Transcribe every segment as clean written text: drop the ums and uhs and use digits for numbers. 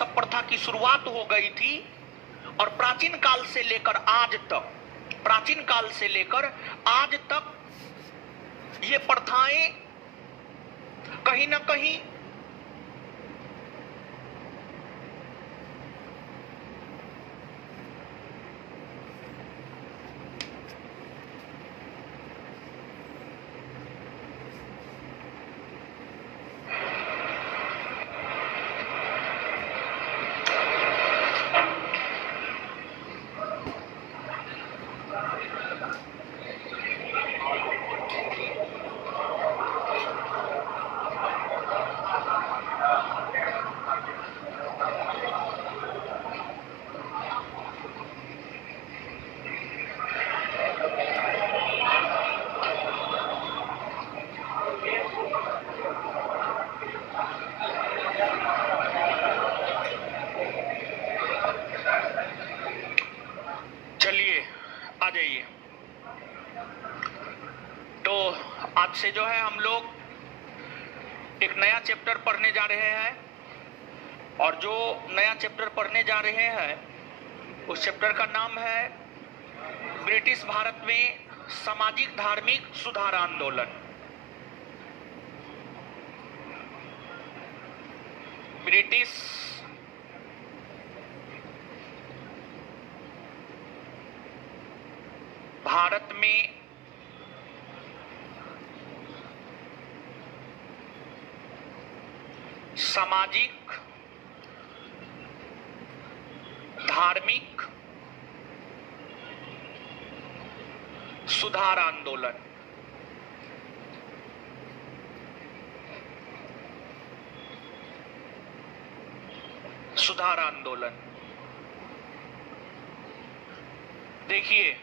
सब प्रथा की शुरुआत हो गई थी और प्राचीन काल से लेकर आज तक, प्राचीन काल से लेकर आज तक ये प्रथाएं कहीं ना कहीं आज से जो है हम लोग एक नया चैप्टर पढ़ने जा रहे हैं और जो नया चैप्टर पढ़ने जा रहे हैं उस चैप्टर का नाम है ब्रिटिश भारत में सामाजिक धार्मिक सुधार आंदोलन। ब्रिटिश भारत में सामाजिक धार्मिक सुधार आंदोलन। सुधार आंदोलन देखिए,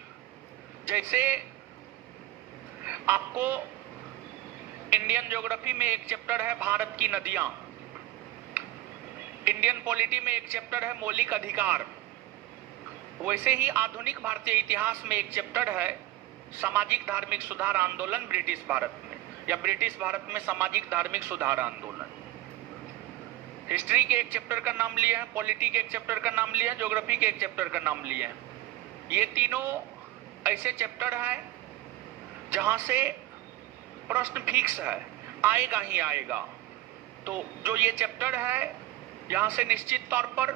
जैसे आपको इंडियन ज्योग्राफी में एक चैप्टर है भारत की नदियां, इंडियन पॉलिटी में एक चैप्टर है मौलिक अधिकार, वैसे ही आधुनिक भारतीय इतिहास में एक चैप्टर है सामाजिक धार्मिक सुधार आंदोलन ब्रिटिश भारत में, या ब्रिटिश भारत में सामाजिक धार्मिक सुधार आंदोलन। हिस्ट्री के एक चैप्टर का नाम लिया है, पॉलिटी के एक चैप्टर का नाम लिया है, ज्योग्राफी के एक चैप्टर का नाम लिया है। ये तीनों ऐसे चैप्टर हैं जहां से प्रश्न फिक्स है, आएगा ही आएगा। तो जो ये चैप्टर है यहां से निश्चित तौर पर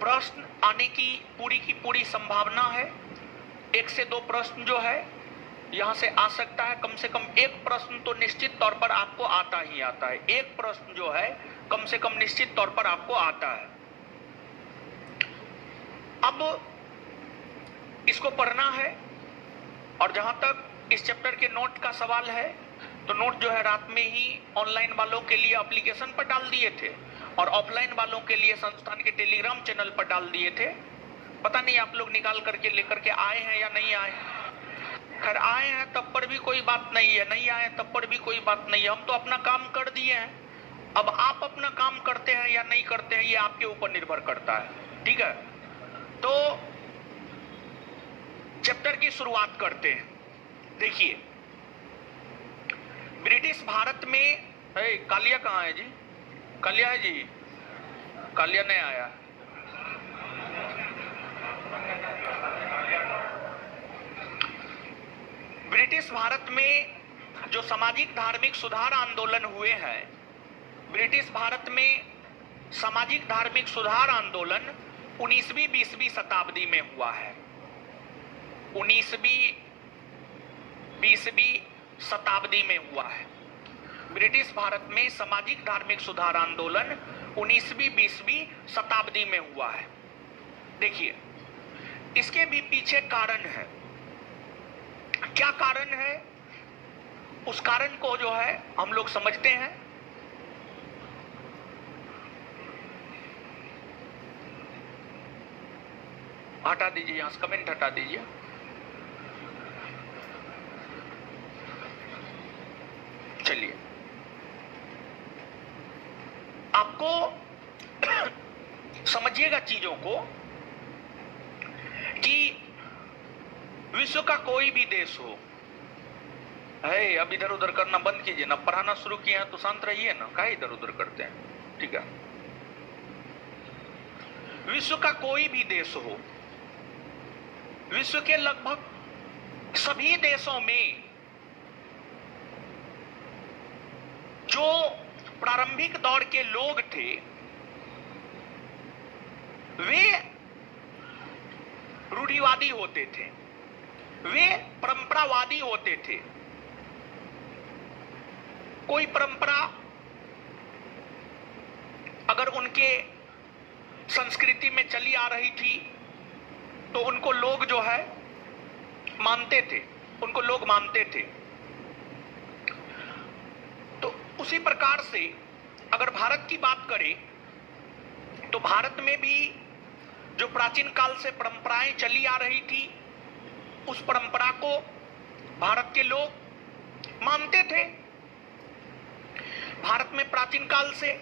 प्रश्न आने की पूरी संभावना है। एक से दो प्रश्न जो है यहां से आ सकता है, कम से कम एक प्रश्न तो निश्चित तौर पर आपको आता ही आता है। एक प्रश्न जो है कम से कम निश्चित तौर पर आपको आता है। अब इसको पढ़ना है और जहां तक इस चैप्टर के नोट का सवाल है तो नोट जो है रात में ही ऑनलाइन वालों के लिए एप्लीकेशन पर डाल दिए थे और ऑफलाइन वालों के लिए संस्थान के टेलीग्राम चैनल पर डाल दिए थे। पता नहीं आप लोग निकाल करके लेकर के आए हैं या नहीं आए। खैर आए हैं तब पर भी कोई बात नहीं है, नहीं आए तब पर भी कोई बात नहीं है। हम तो अपना काम कर दिए हैं। अब आप अपना काम करते हैं या नहीं करते हैं ये आपके ऊपर निर्भर करता है। ठीक है, तो चैप्टर की शुरुआत करते हैं। देखिए, ब्रिटिश भारत में कालिया कहाँ है जी? कालिया है जी? कालिया नहीं आया। ब्रिटिश भारत में जो सामाजिक धार्मिक सुधार आंदोलन हुए हैं, ब्रिटिश भारत में सामाजिक धार्मिक सुधार आंदोलन 19वीं 20वीं शताब्दी में हुआ है। 19वीं 20वीं शताब्दी में हुआ है। ब्रिटिश भारत में सामाजिक धार्मिक सुधार आंदोलन 19वीं 20वीं शताब्दी में हुआ है। देखिए, इसके भी पीछे कारण है। क्या कारण है? उस कारण को जो है हम लोग समझते हैं। हटा दीजिए, यहां से कमेंट हटा दीजिए। चलिए, आपको समझिएगा चीजों को कि विश्व का कोई भी देश हो, है अब इधर उधर करना बंद कीजिए ना। पढ़ाना शुरू किए हैं तो शांत रहिए ना, काहे इधर उधर करते हैं। ठीक है, विश्व का कोई भी देश हो, विश्व के लगभग सभी देशों में जो प्रारंभिक दौर के लोग थे वे रूढ़िवादी होते थे, वे परंपरावादी होते थे। कोई परंपरा अगर उनके संस्कृति में चली आ रही थी तो उनको लोग जो है मानते थे, उनको लोग मानते थे। तो उसी प्रकार से अगर भारत की बात करें तो भारत में भी जो प्राचीन काल से परंपराएं चली आ रही थी उस परंपरा को भारत के लोग मानते थे। भारत में प्राचीन काल से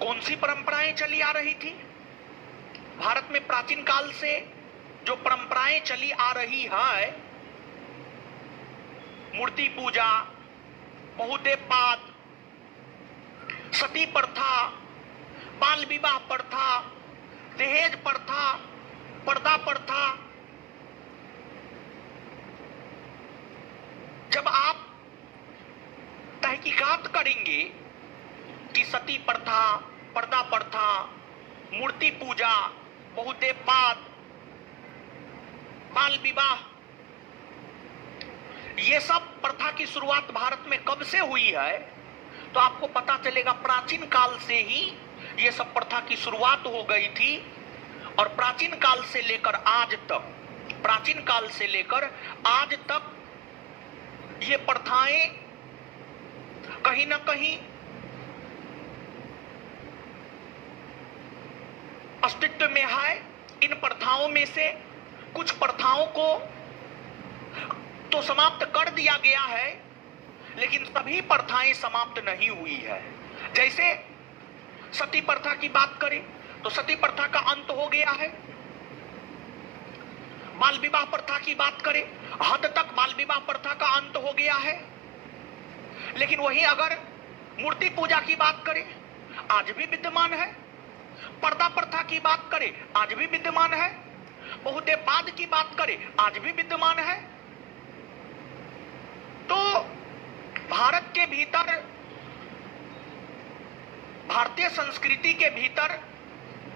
कौन सी परंपराएं चली आ रही थी? भारत में प्राचीन काल से जो परंपराएं चली आ रही है, मूर्ति पूजा, बहुदेववाद, सती प्रथा, बाल विवाह प्रथा, दहेज प्रथा, पर्दा प्रथा। जब आप तहकीकात करेंगे कि सती प्रथा, पर्दा प्रथा, मूर्ति पूजा, बहुदेववाद, बाल विवाह, ये सब प्रथा की शुरुआत भारत में कब से हुई है तो आपको पता चलेगा प्राचीन काल से ही ये सब प्रथा की शुरुआत हो गई थी। और प्राचीन काल से लेकर आज तक, प्राचीन काल से लेकर आज तक ये प्रथाएं कहीं ना कहीं अस्तित्व में है। इन प्रथाओं में से कुछ प्रथाओं को तो समाप्त कर दिया गया है, लेकिन सभी प्रथाएं समाप्त नहीं हुई है। जैसे सती प्रथा की बात करें तो सती प्रथा का अंत हो गया है। बाल विवाह प्रथा की बात करें, हद तक बाल विवाह प्रथा का अंत हो गया है। लेकिन वहीं अगर मूर्ति पूजा की बात करें, आज भी विद्यमान है। पर्दा प्रथा की बात करें, आज भी विद्यमान है। बहुदेववाद की बात करें, आज भी विद्यमान है। तो भारत के भीतर, भारतीय संस्कृति के भीतर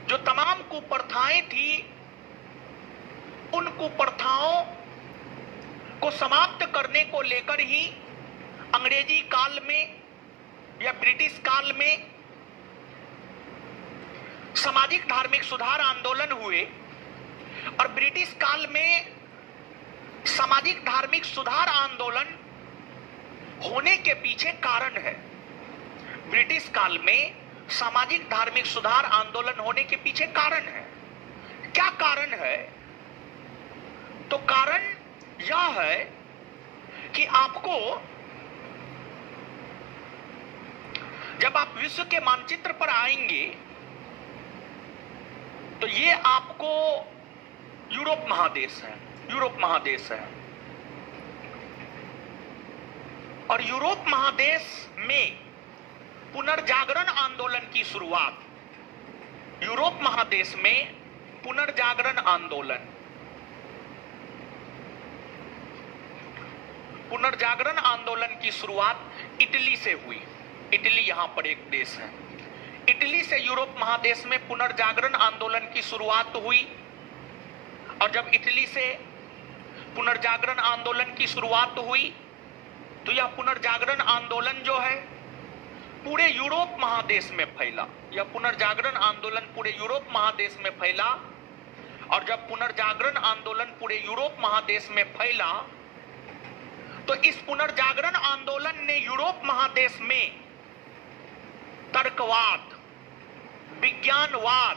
जो तमाम कुप्रथाएं थी, उन कुप्रथाओं को समाप्त करने को लेकर ही अंग्रेजी काल में या ब्रिटिश काल में सामाजिक धार्मिक सुधार आंदोलन हुए। और ब्रिटिश काल में सामाजिक धार्मिक सुधार आंदोलन होने के पीछे कारण है। ब्रिटिश काल में सामाजिक धार्मिक सुधार आंदोलन होने के पीछे कारण है। क्या कारण है? तो कारण यह है कि आपको जब आप विश्व के मानचित्र पर आएंगे तो ये आपको यूरोप महादेश है, यूरोप महादेश है। और यूरोप महादेश में पुनर्जागरण आंदोलन की शुरुआत, यूरोप महादेश में पुनर्जागरण आंदोलन, पुनर्जागरण आंदोलन की शुरुआत इटली से हुई। इटली यहां पर एक देश है। इटली से यूरोप महादेश में पुनर्जागरण आंदोलन की शुरुआत हुई। और जब इटली से पुनर्जागरण आंदोलन की शुरुआत हुई तो यह पुनर्जागरण आंदोलन जो है पूरे यूरोप महादेश में फैला। यह पुनर्जागरण आंदोलन पूरे यूरोप महादेश में फैला। और जब पुनर्जागरण आंदोलन पूरे यूरोप महादेश में फैला तो इस पुनर्जागरण आंदोलन ने यूरोप महादेश में तर्कवाद, विज्ञानवाद,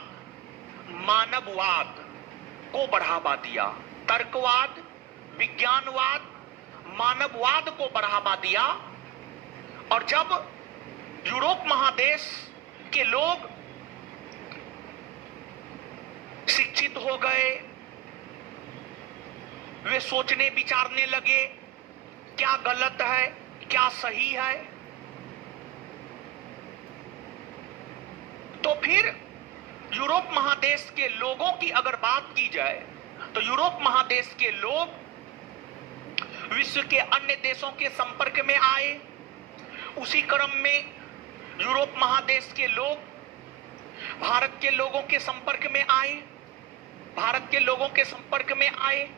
मानववाद को बढ़ावा दिया। तर्कवाद, विज्ञानवाद, मानववाद को बढ़ावा दिया। और जब यूरोप महादेश के लोग शिक्षित हो गए, वे सोचने विचारने लगे क्या गलत है, क्या सही है, तो फिर यूरोप महादेश के लोगों की अगर बात की जाए तो यूरोप महादेश के लोग विश्व के अन्य देशों के संपर्क में आए। उसी क्रम में यूरोप महादेश के लोग भारत के लोगों के संपर्क में आए, भारत के लोगों के संपर्क में आए।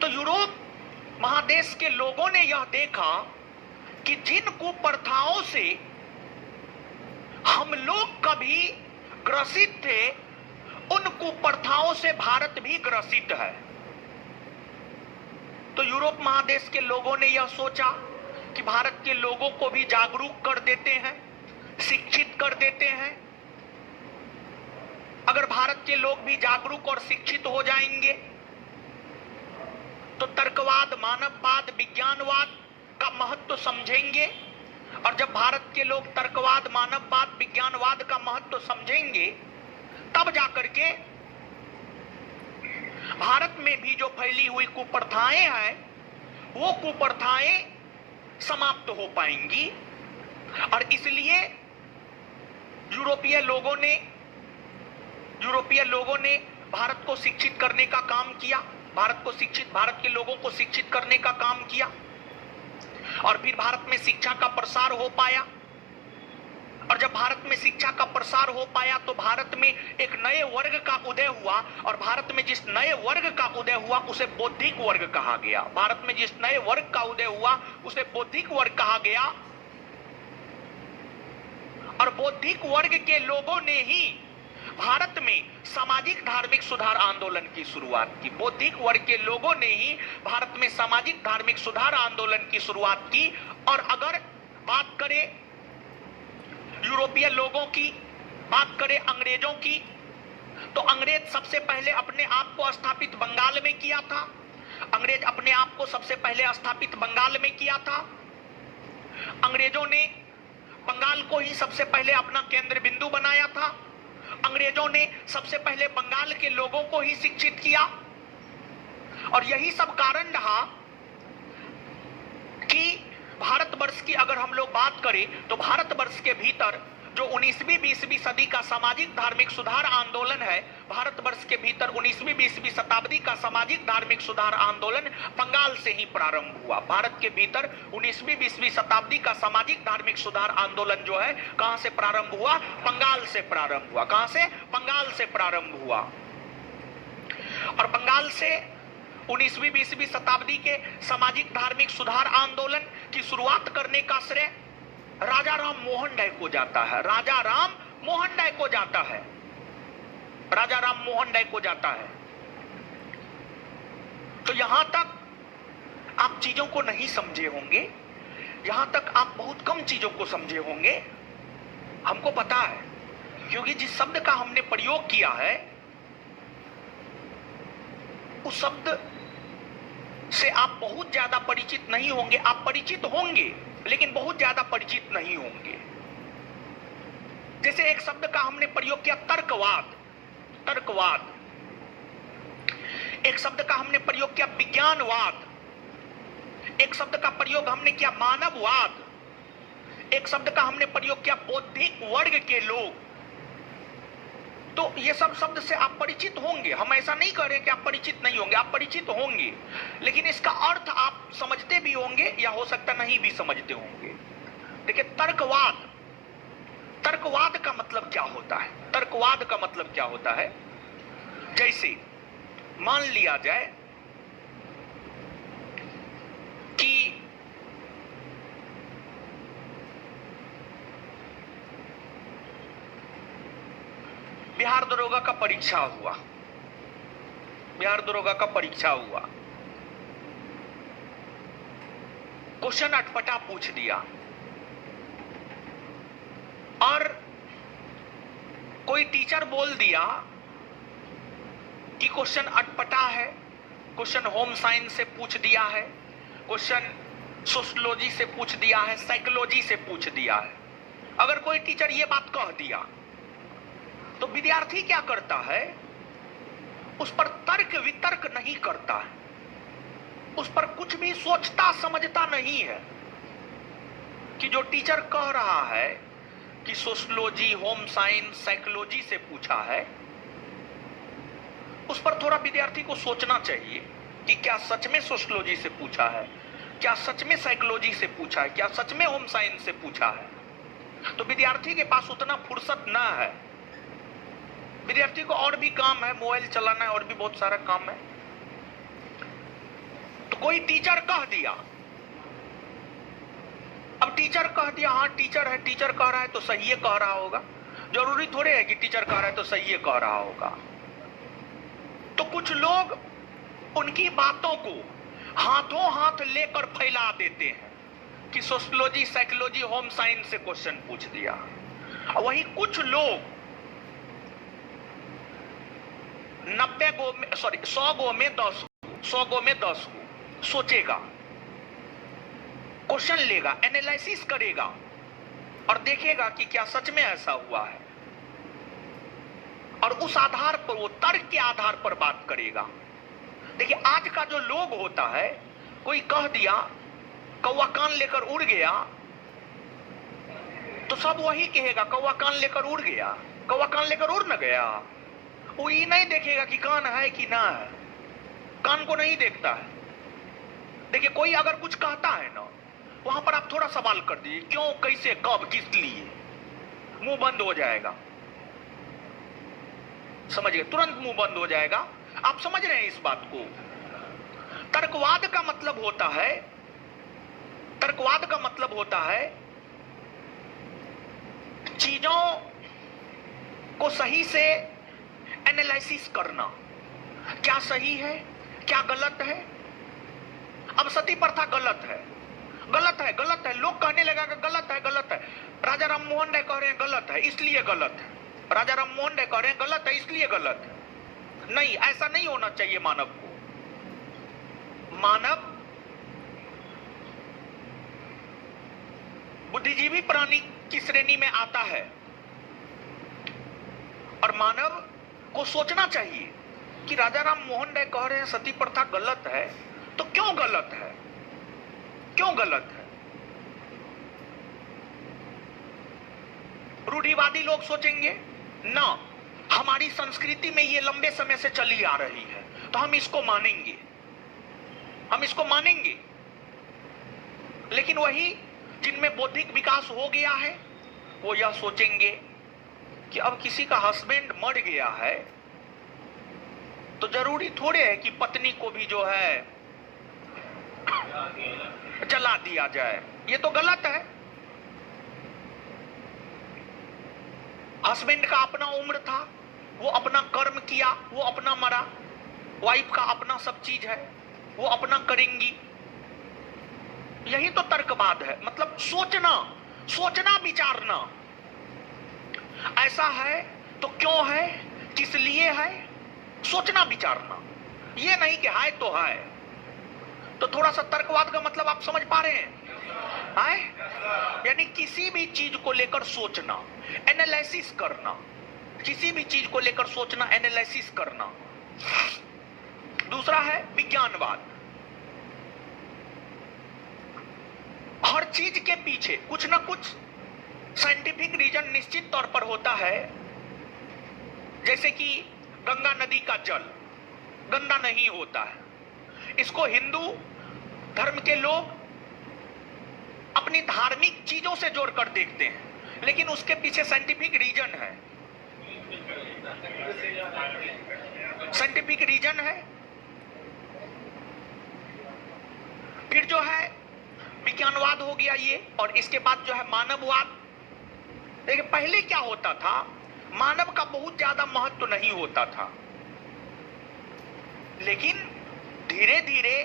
तो यूरोप महादेश के लोगों ने यह देखा कि जिन कुप्रथाओं से हम लोग कभी ग्रसित थे, उन कुप्रथाओं से भारत भी ग्रसित है। तो यूरोप महादेश के लोगों ने यह सोचा कि भारत के लोगों को भी जागरूक कर देते हैं, शिक्षित कर देते हैं। अगर भारत के लोग भी जागरूक और शिक्षित हो जाएंगे तो तर्कवाद, मानववाद, विज्ञानवाद का महत्व समझेंगे। और जब भारत के लोग तर्कवाद, मानववाद, विज्ञानवाद का महत्व समझेंगे, तब जाकर के भारत में भी जो फैली हुई कुप्रथाएं हैं, वो कुप्रथाएं समाप्त हो पाएंगी। और इसलिए यूरोपीय लोगों ने भारत को शिक्षित करने का काम किया, भारत के लोगों को शिक्षित करने का काम किया। और फिर भारत में शिक्षा का प्रसार हो पाया। और जब भारत में शिक्षा का प्रसार हो पाया तो भारत में एक नए वर्ग का उदय हुआ। और भारत में जिस नए वर्ग का उदय हुआ उसे बौद्धिक वर्ग कहा गया। भारत में जिस नए वर्ग का उदय हुआ उसे बौद्धिक वर्ग कहा गया। और बौद्धिक वर्ग के लोगों ने ही भारत में सामाजिक धार्मिक सुधार आंदोलन की शुरुआत की। बौद्धिक वर्ग के लोगों ने ही भारत में सामाजिक धार्मिक सुधार आंदोलन की शुरुआत की। और अगर बात करें यूरोपीय लोगों की, बात करें अंग्रेजों की, तो अंग्रेज सबसे पहले अपने आप को स्थापित बंगाल में किया था। अंग्रेज अपने आप को सबसे पहले स्थापित बंगाल में किया था। अंग्रेजों ने बंगाल को ही सबसे पहले अपना केंद्र बिंदु बनाया था। अंग्रेजों ने सबसे पहले बंगाल के लोगों को ही शिक्षित किया। और यही सब कारण रहा कि भारतवर्ष की अगर हम लोग बात करें तो भारतवर्ष के भीतर जो 19वीं 20वीं सदी का सामाजिक धार्मिक सुधार आंदोलन है, भारतवर्ष के भीतर 19वीं 20वीं शताब्दी का सामाजिक धार्मिक सुधार आंदोलन बंगाल से ही प्रारंभ हुआ। भारत के भीतर 19वीं 20वीं शताब्दी का सामाजिक धार्मिक सुधार आंदोलन जो है कहां से प्रारंभ हुआ? बंगाल से प्रारंभ हुआ। कहां से? बंगाल से प्रारंभ हुआ। और बंगाल से 19वीं 20वीं शताब्दी के सामाजिक धार्मिक सुधार आंदोलन की शुरुआत करने का श्रेय राजा राम मोहन राय को जाता है। राजा राम मोहन राय को जाता है। राजा राम मोहन राय को जाता है। तो यहां तक आप चीजों को नहीं समझे होंगे, यहां तक आप बहुत कम चीजों को समझे होंगे। हमको पता है, क्योंकि जिस शब्द का हमने प्रयोग किया है उस शब्द से आप बहुत ज्यादा परिचित नहीं होंगे। आप परिचित होंगे लेकिन बहुत ज्यादा परिचित नहीं होंगे। जैसे एक शब्द का हमने प्रयोग किया तर्कवाद, तर्कवाद। एक शब्द का हमने प्रयोग किया विज्ञानवाद। एक शब्द का प्रयोग हमने किया मानववाद। एक शब्द का हमने प्रयोग किया बौद्धिक वर्ग के लोग। तो ये सब शब्द से आप परिचित होंगे। हम ऐसा नहीं कह रहे कि आप परिचित नहीं होंगे, आप परिचित होंगे, लेकिन इसका अर्थ आप समझते भी होंगे या हो सकता नहीं भी समझते होंगे। देखिए तर्कवाद, तर्कवाद का मतलब क्या होता है? तर्कवाद का मतलब क्या होता है? जैसे मान लिया जाए कि बिहार दरोगा का परीक्षा हुआ, बिहार दरोगा का परीक्षा हुआ, क्वेश्चन अटपटा पूछ दिया और कोई टीचर बोल दिया कि क्वेश्चन अटपटा है, क्वेश्चन होम साइंस से पूछ दिया है, क्वेश्चन सोशियोलॉजी से पूछ दिया है, साइकोलॉजी से पूछ दिया है। अगर कोई टीचर ये बात कह दिया तो विद्यार्थी क्या करता है? उस पर तर्क वितर्क नहीं करता है, उस पर कुछ भी सोचता समझता नहीं है कि जो टीचर कह रहा है कि सोशियोलॉजी, होम साइंस, साइकोलॉजी से पूछा है, उस पर थोड़ा विद्यार्थी को सोचना चाहिए कि क्या सच में सोशियोलॉजी से पूछा है, क्या सच में साइकोलॉजी से पूछा है, क्या सच में होम साइंस से पूछा है। तो विद्यार्थी के पास उतना फुर्सत ना है, विद्यार्थी को और भी काम है, मोबाइल चलाना है और भी बहुत सारा काम है। तो कोई टीचर कह दिया, अब टीचर कह दिया, हाँ टीचर है, टीचर कह रहा है तो सही है कह रहा होगा, जरूरी थोड़े है कि टीचर कह रहा है तो सही है कह रहा होगा। तो कुछ लोग उनकी बातों को हाथों हाथ लेकर फैला देते हैं कि सोशियोलॉजी, साइकोलॉजी, होम साइंस से क्वेश्चन पूछ दिया। वही कुछ लोग 100 गो में 10 को सोचेगा, क्वेश्चन लेगा, एनालिसिस करेगा और देखेगा कि क्या सच में ऐसा हुआ है, और उस आधार पर, वो तर्क के आधार पर बात करेगा। देखिए आज का जो लोग होता है, कोई कह दिया कौवा कान लेकर उड़ गया, तो सब वही कहेगा कौवा कान लेकर उड़ गया, कौवा कान लेकर उड़ न गया। वो ये नहीं देखेगा कि कान है कि ना है, कान को नहीं देखता है। देखिए कोई अगर कुछ कहता है ना, वहां पर आप थोड़ा सवाल कर दीजिए, क्यों, कैसे, कब, किस लिए, मुंह बंद हो जाएगा। समझिए, तुरंत मुंह बंद हो जाएगा। आप समझ रहे हैं इस बात को? तर्कवाद का मतलब होता है, तर्कवाद का मतलब होता है चीजों को सही से एनालिसिस करना, क्या सही है, क्या गलत है। अब सती प्रथा गलत है, गलत है, गलत है, लोग कहने लगा कि गलत है, गलत है। राजा राम मोहन राय कह रहे हैं गलत है इसलिए गलत है, राजा राम मोहन राय कह रहे हैं गलत है इसलिए गलत है। नहीं, ऐसा नहीं होना चाहिए मानव को। मानव बुद्धिजीवी प्राणी की श्रेणी में आता है, और मानव को सोचना चाहिए कि राजा राम मोहन राय कह रहे हैं सती प्रथा गलत है, तो क्यों गलत है, क्यों गलत है। रूढ़िवादी लोग सोचेंगे ना, हमारी संस्कृति में ये लंबे समय से चली आ रही है, तो हम इसको मानेंगे, हम इसको मानेंगे। लेकिन वही जिनमें बौद्धिक विकास हो गया है, वो यह सोचेंगे कि अब किसी का हस्बैंड मर गया है, तो जरूरी थोड़े है कि पत्नी को भी जो है जला दिया जाए। ये तो गलत है। हस्बैंड का अपना उम्र था, वो अपना कर्म किया, वो अपना मरा। वाइफ का अपना सब चीज है, वो अपना करेंगी। यही तो तर्कवाद है, मतलब सोचना, सोचना विचारना। ऐसा है तो क्यों है, किस लिए है, सोचना विचारना। ये नहीं कि है तो है। तो थोड़ा सा तर्कवाद का मतलब आप समझ पा रहे हैं? यानी किसी भी चीज को लेकर सोचना, एनालिसिस करना, किसी भी चीज को लेकर सोचना, एनालिसिस करना। दूसरा है विज्ञानवाद। हर चीज के पीछे कुछ ना कुछ साइंटिफिक रीजन निश्चित तौर पर होता है। जैसे कि गंगा नदी का जल गंदा नहीं होता है, इसको हिंदू धर्म के लोग अपनी धार्मिक चीजों से जोड़कर देखते हैं, लेकिन उसके पीछे साइंटिफिक रीजन है, साइंटिफिक रीजन है। फिर जो है विज्ञानवाद हो गया ये, और इसके बाद जो है मानववाद। देखिए पहले क्या होता था, मानव का बहुत ज्यादा महत्व नहीं होता था, लेकिन धीरे धीरे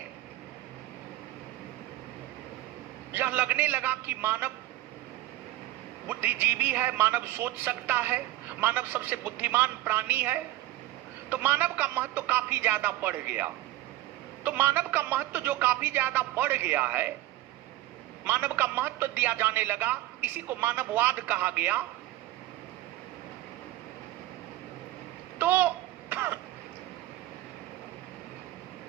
यह लगने लगा कि मानव बुद्धिजीवी है, मानव सोच सकता है, मानव सबसे बुद्धिमान प्राणी है। तो मानव का महत्व काफी ज्यादा बढ़ गया। तो मानव का महत्व जो काफी ज्यादा बढ़ गया है, मानव का महत्व दिया जाने लगा, इसी को मानववाद कहा गया। तो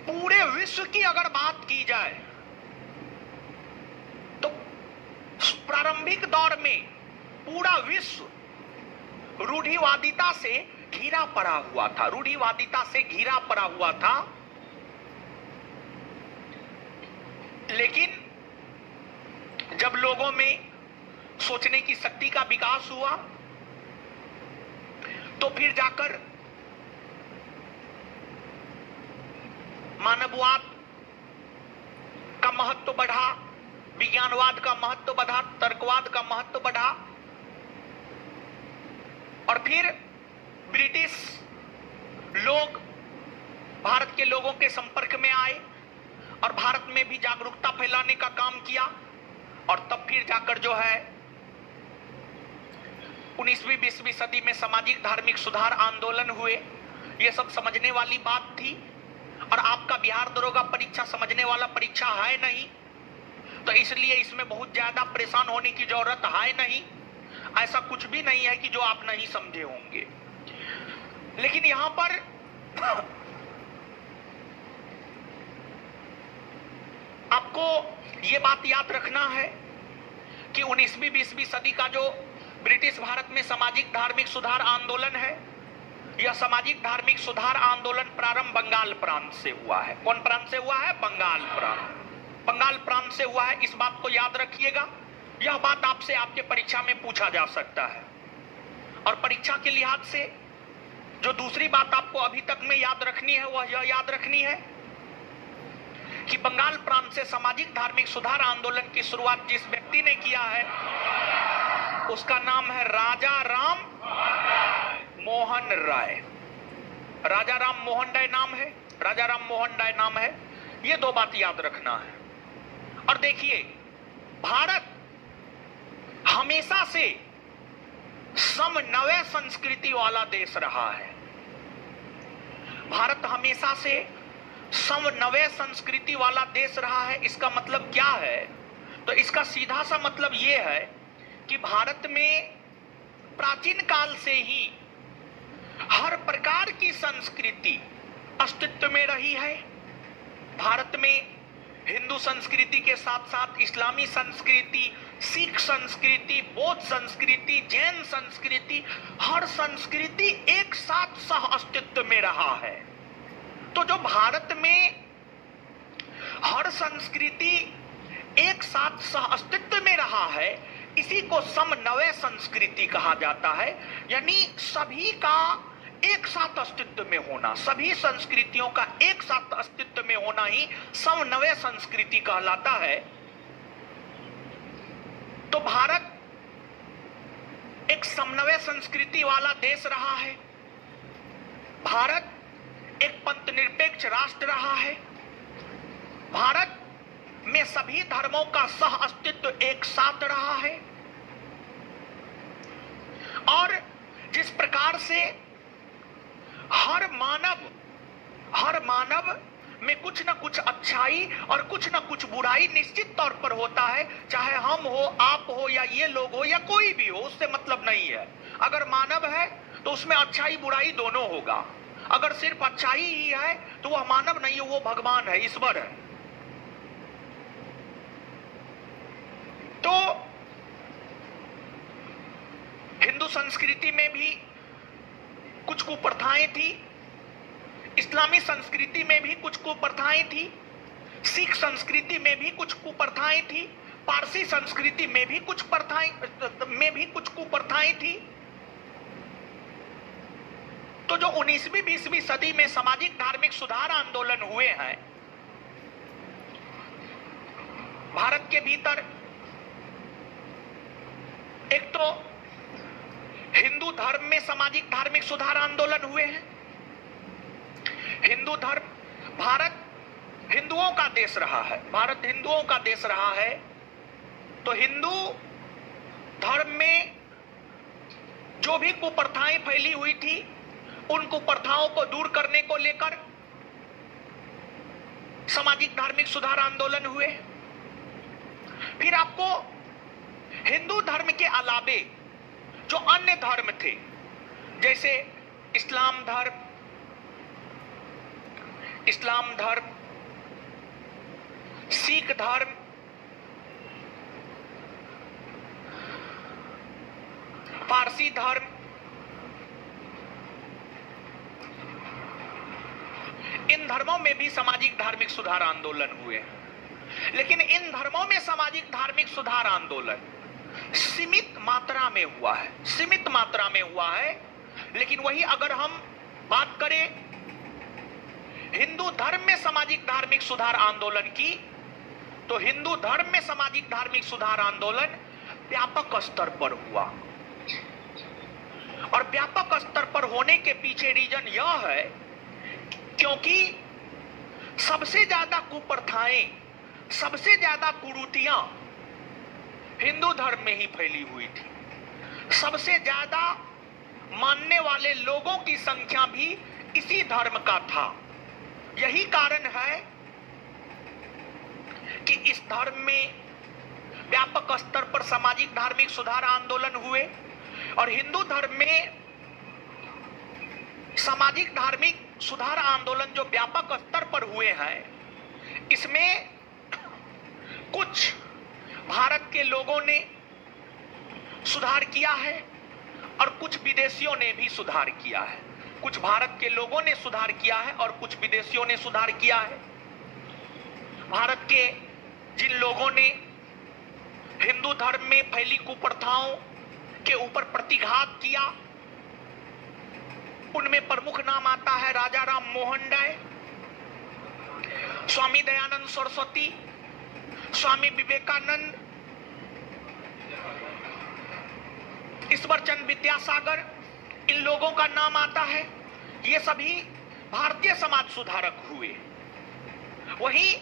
पूरे विश्व की अगर बात की जाए तो प्रारंभिक दौर में पूरा विश्व रूढ़िवादिता से घिरा पड़ा हुआ था, रूढ़िवादिता से घिरा पड़ा हुआ था। लेकिन जब लोगों में सोचने की शक्ति का विकास हुआ तो फिर जाकर मानववाद का महत्व बढ़ा, विज्ञानवाद का महत्व बढ़ा, तर्कवाद का महत्व बढ़ा, और फिर ब्रिटिश लोग भारत के लोगों के संपर्क में आए और भारत में भी जागरूकता फैलाने का काम किया। और तब फिर जाकर जो है 19वीं 20वीं सदी में सामाजिक धार्मिक सुधार आंदोलन हुए। ये सब समझने वाली बात थी, और आपका बिहार दरोगा परीक्षा समझने वाला परीक्षा है नहीं, तो इसलिए इसमें बहुत ज्यादा परेशान होने की जरूरत है नहीं। ऐसा कुछ भी नहीं है कि जो आप नहीं समझे होंगे। लेकिन यहां पर आपको यह बात याद रखना है कि 19वीं 20वीं सदी का जो ब्रिटिश भारत में सामाजिक धार्मिक सुधार आंदोलन है, यह सामाजिक धार्मिक सुधार आंदोलन प्रारंभ बंगाल प्रांत से हुआ है। कौन प्रांत से हुआ है? बंगाल प्रांत। बंगाल प्रांत से हुआ है, इस बात को याद रखिएगा। यह बात आपसे आपके परीक्षा में पूछा जा सकता है। और परीक्षा के लिहाज से जो दूसरी बात आपको अभी तक में याद रखनी है, वह यह याद रखनी है कि बंगाल प्रांत से सामाजिक धार्मिक सुधार आंदोलन की शुरुआत जिस व्यक्ति ने किया है उसका नाम है राजा राम मोहन राय। राजा राम मोहन राय नाम है, राजा राम मोहन राय नाम है। ये दो बात याद रखना है। और देखिए, भारत हमेशा से समन्वय संस्कृति वाला देश रहा है। भारत हमेशा से समन्वय संस्कृति वाला देश रहा है। इसका मतलब क्या है? तो इसका सीधा सा मतलब यह है कि भारत में प्राचीन काल से ही हर प्रकार की संस्कृति अस्तित्व में रही है। भारत में हिंदू संस्कृति के साथ साथ इस्लामी संस्कृति, सिख संस्कृति, बौद्ध संस्कृति, जैन संस्कृति, हर संस्कृति एक साथ सह अस्तित्व में रहा है। तो जो भारत में हर संस्कृति एक साथ सह अस्तित्व में रहा है, इसी को समन्वय संस्कृति कहा जाता है। यानी सभी का एक साथ अस्तित्व में होना, सभी संस्कृतियों का एक साथ अस्तित्व में होना ही समन्वय संस्कृति कहलाता है। तो भारत एक समन्वय संस्कृति वाला देश रहा है। भारत एक पंथनिरपेक्ष राष्ट्र रहा है। भारत में सभी धर्मों का सह अस्तित्व एक साथ रहा है। और जिस प्रकार से हर मानव में कुछ न कुछ अच्छाई और कुछ न कुछ बुराई निश्चित तौर पर होता है, चाहे हम हो, आप हो, या ये लोग हो, या कोई भी हो, उससे मतलब नहीं है। अगर मानव है तो उसमें अच्छाई बुराई दोनों होगा। अगर सिर्फ अच्छाई ही है तो वह मानव नहीं है, वो भगवान है, ईश्वर है। तो हिंदू संस्कृति में भी कुछ कुप्रथाएं थी, इस्लामी संस्कृति में भी कुछ कुप्रथाएं थी, सिख संस्कृति में भी कुछ कुप्रथाएं थी, पारसी संस्कृति में भी कुछ कुप्रथाएं थी। तो जो 19वीं 20वीं सदी में सामाजिक धार्मिक सुधार आंदोलन हुए हैं, भारत के भीतर एक तो हिंदू धर्म में सामाजिक धार्मिक सुधार आंदोलन हुए हैं। हिंदू धर्म, भारत हिंदुओं का देश रहा है, भारत हिंदुओं का देश रहा है। तो हिंदू धर्म में जो भी कुप्रथाएं फैली हुई थी, उन कुप्रथाओं को दूर करने को लेकर सामाजिक धार्मिक सुधार आंदोलन हुए। फिर आपको हिंदू धर्म के अलावे जो अन्य धर्म थे, जैसे इस्लाम धर्म, सिख धर्म, पारसी धर्म, इन धर्मों में भी सामाजिक धार्मिक सुधार आंदोलन हुए, लेकिन इन धर्मों में सामाजिक धार्मिक सुधार आंदोलन सीमित मात्रा में हुआ है, सीमित मात्रा में हुआ है। लेकिन वही अगर हम बात करें हिंदू धर्म में सामाजिक धार्मिक सुधार आंदोलन की, तो हिंदू धर्म में सामाजिक धार्मिक सुधार आंदोलन व्यापक स्तर पर हुआ। और व्यापक स्तर पर होने के पीछे रीजन यह है क्योंकि सबसे ज्यादा कुप्रथाएं, सबसे ज्यादा कुरीतियां हिंदू धर्म में ही फैली हुई थी। सबसे ज्यादा मानने वाले लोगों की संख्या भी इसी धर्म का था। यही कारण है कि इस धर्म में व्यापक स्तर पर सामाजिक धार्मिक सुधार आंदोलन हुए और हिंदू धर्म में सामाजिक धार्मिक सुधार आंदोलन जो व्यापक स्तर पर हुए हैं, इसमें कुछ भारत के लोगों ने सुधार किया है और कुछ विदेशियों ने भी सुधार किया है। कुछ भारत के लोगों ने सुधार किया है और कुछ विदेशियों ने सुधार किया है। भारत के जिन लोगों ने हिंदू धर्म में फैली कुप्रथाओं के ऊपर प्रतिघात किया, उनमें प्रमुख नाम आता है राजा राम मोहन राय, स्वामी दयानंद सरस्वती, स्वामी विवेकानंद, ईश्वर चंद्र विद्यासागर, इन लोगों का नाम आता है। ये सभी भारतीय समाज सुधारक हुए। वहीं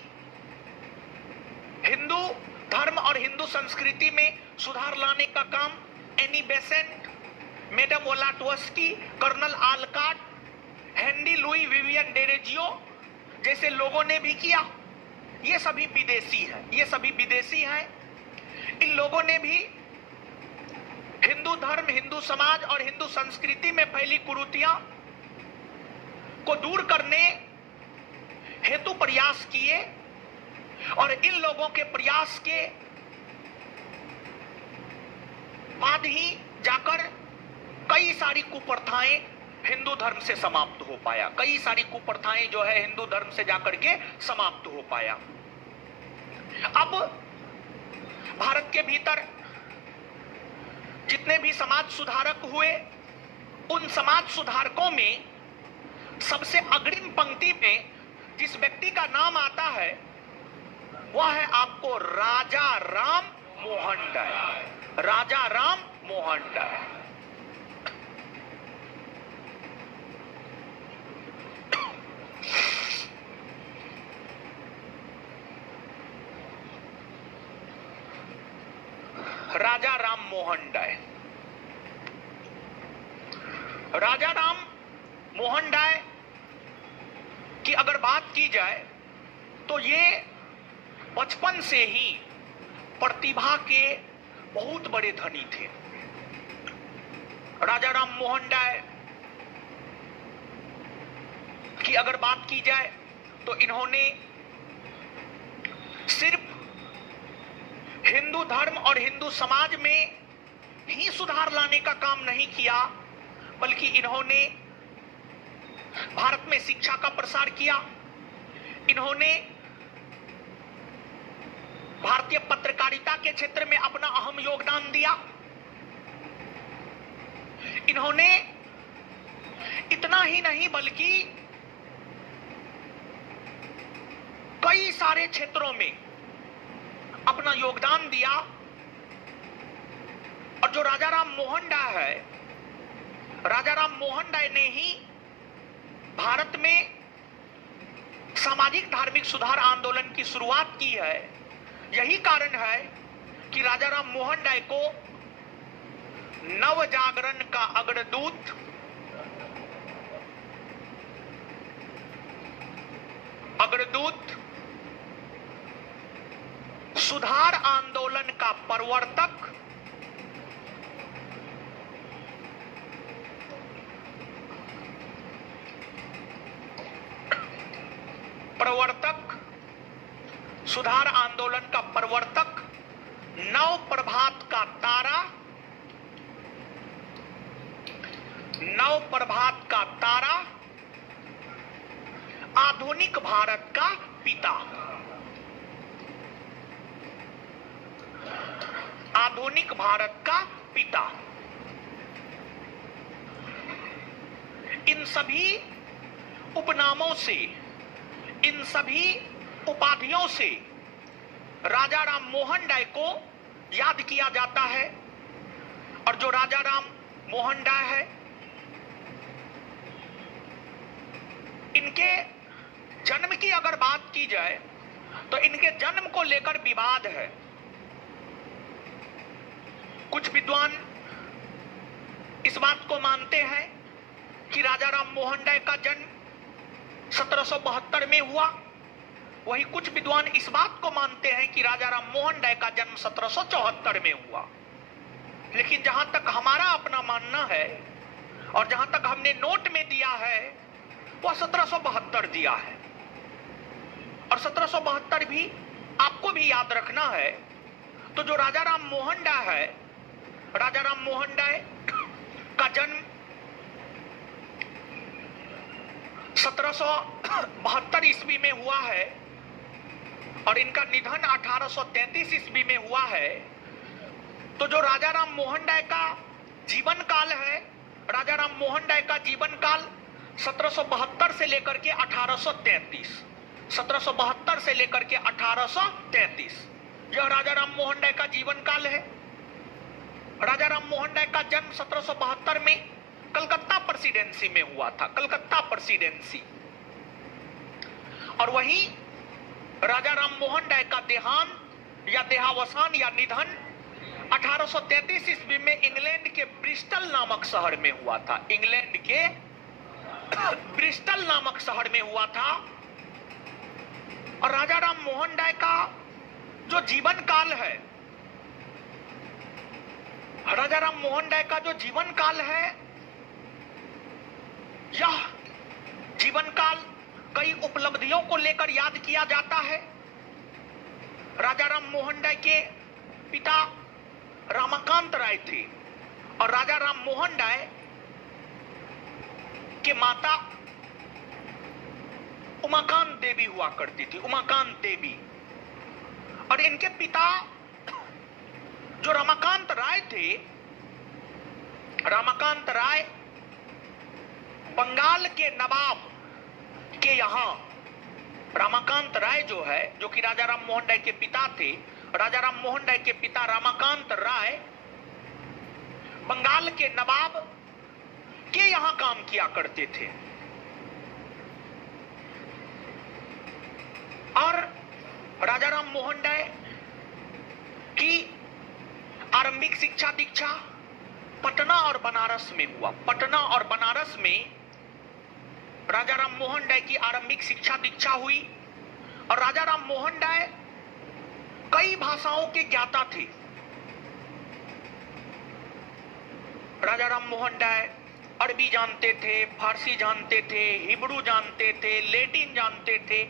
हिंदू धर्म और हिंदू संस्कृति में सुधार लाने का काम Annie Besant, madam Blavatsky, colonel Olcott, Henry Louis Vivian Derozio जैसे लोगों ने भी किया। ये सभी विदेशी हैं, ये सभी विदेशी हैं। इन लोगों ने भी हिंदू धर्म, हिंदू समाज और हिंदू संस्कृति में फैली कुरीतियां को दूर करने हेतु प्रयास किए और इन लोगों के प्रयास के बाद ही जाकर कई सारी कुप्रथाएं हिंदू धर्म से समाप्त हो पाया। कई सारी कुप्रथाएं जो है हिंदू धर्म से जाकर के समाप्त हो पाया। अब भारत के भीतर जितने भी समाज सुधारक हुए, उन समाज सुधारकों में सबसे अग्रिम पंक्ति में जिस व्यक्ति का नाम आता है वह है आपको राजा राम मोहन राय। राजा राम मोहन राय। राजा राम मोहन राय। राजा राम मोहन राय की अगर बात की जाए तो ये बचपन से ही प्रतिभा के बहुत बड़े धनी थे। राजा राम मोहन राय की अगर बात की जाए तो इन्होंने सिर्फ हिंदू धर्म और हिंदू समाज में ही सुधार लाने का काम नहीं किया, बल्कि इन्होंने भारत में शिक्षा का प्रसार किया। इन्होंने भारतीय पत्रकारिता के क्षेत्र में अपना अहम योगदान दिया। इन्होंने इतना ही नहीं बल्कि कई सारे क्षेत्रों में अपना योगदान दिया। और जो राजा राम मोहन राय है, राजा राम मोहन राय ने ही भारत में सामाजिक धार्मिक सुधार आंदोलन की शुरुआत की है। यही कारण है कि राजा राम मोहन राय को नव जागरण का अग्रदूत, सुधार आंदोलन का प्रवर्तक, सुधार आंदोलन का प्रवर्तक, नव प्रभात का तारा नव प्रभात का तारा, आधुनिक भारत का पिता। आधुनिक भारत का पिता। इन सभी उपनामों से, इन सभी उपाधियों से राजा राम मोहन राय को याद किया जाता है। और जो राजा राम मोहन राय है, इनके जन्म की अगर बात की जाए तो इनके जन्म को लेकर विवाद है। कुछ विद्वान इस बात को मानते हैं कि राजा राम मोहन राय का जन्म 1772 में हुआ, वही कुछ विद्वान इस बात को मानते हैं कि राजा राम मोहन राय का जन्म 1774 में हुआ। लेकिन जहां तक हमारा अपना मानना है और जहां तक हमने नोट में दिया है वह 1772 दिया है। और 1772 भी आपको भी याद रखना है। तो जो राजा राम मोहन राय है, राजा राम मोहन राय का जन्म 1772 ईस्वी में हुआ है और इनका निधन 1833 ईस्वी में हुआ है। तो जो राजा राम मोहन राय का जीवन काल है, राजा राम मोहन राय का जीवन काल 1772 से लेकर के 1833, 1772 से लेकर के 1833, यह राजा राम मोहन राय का जीवन काल है। राजा राम मोहन राय का जन्म 1772 में कलकत्ता प्रेसिडेंसी में हुआ था, कलकत्ता प्रेसिडेंसी। और वहीं राजा राम मोहन राय का देहांत या देहावसान या निधन 1833 ईस्वी में इंग्लैंड के ब्रिस्टल नामक शहर में हुआ था। इंग्लैंड के ब्रिस्टल नामक शहर में हुआ था। और राजा राम मोहन राय का जो जीवन काल है, राजा राम मोहन राय का जो जीवन काल है, यह जीवन काल कई उपलब्धियों को लेकर याद किया जाता है। राजा राम मोहन राय के पिता रमाकांत राय थे और राजा राम मोहन राय के माता उमाकांत देवी हुआ करती थी, उमाकांत देवी। और इनके पिता जो रमाकांत राय थे, रमाकांत राय बंगाल के नवाब के यहां, रमाकांत राय जो है, जो कि राजा राम मोहन राय के पिता थे, राजा राम मोहन राय के पिता रमाकांत राय बंगाल के नवाब के यहां काम किया करते थे। और राजा राम मोहन राय की आरंभिक शिक्षा दीक्षा पटना और बनारस में हुआ। पटना और बनारस में राजा राम मोहन राय की आरंभिक शिक्षा दीक्षा हुई। और राजा राम मोहन राय कई भाषाओं के ज्ञाता थे। राजा राम मोहन राय अरबी जानते थे, फारसी जानते थे, हिब्रू जानते थे, लैटिन जानते थे।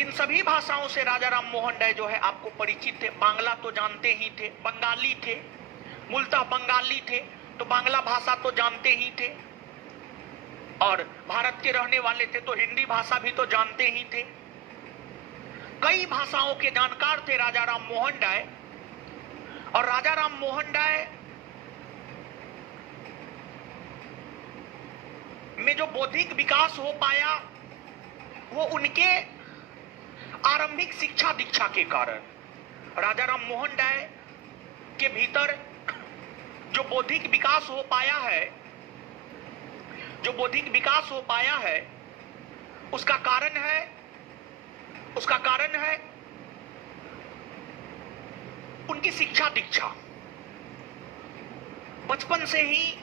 इन सभी भाषाओं से राजा राम मोहन राय जो है आपको परिचित थे। बांग्ला तो जानते ही थे, बंगाली थे, मूलतः बंगाली थे, तो बांग्ला भाषा तो जानते ही थे। और भारत के रहने वाले थे तो हिंदी भाषा भी तो जानते ही थे। कई भाषाओं के जानकार थे राजा राम मोहन राय। और राजा राम मोहन राय में जो बौद्धिक विकास हो पाया वो उनके आरंभिक शिक्षा दीक्षा के कारण। राजा राम मोहन राय के भीतर जो बौद्धिक विकास हो पाया है, जो बौद्धिक विकास हो पाया है, उसका कारण है उनकी शिक्षा दीक्षा। बचपन से ही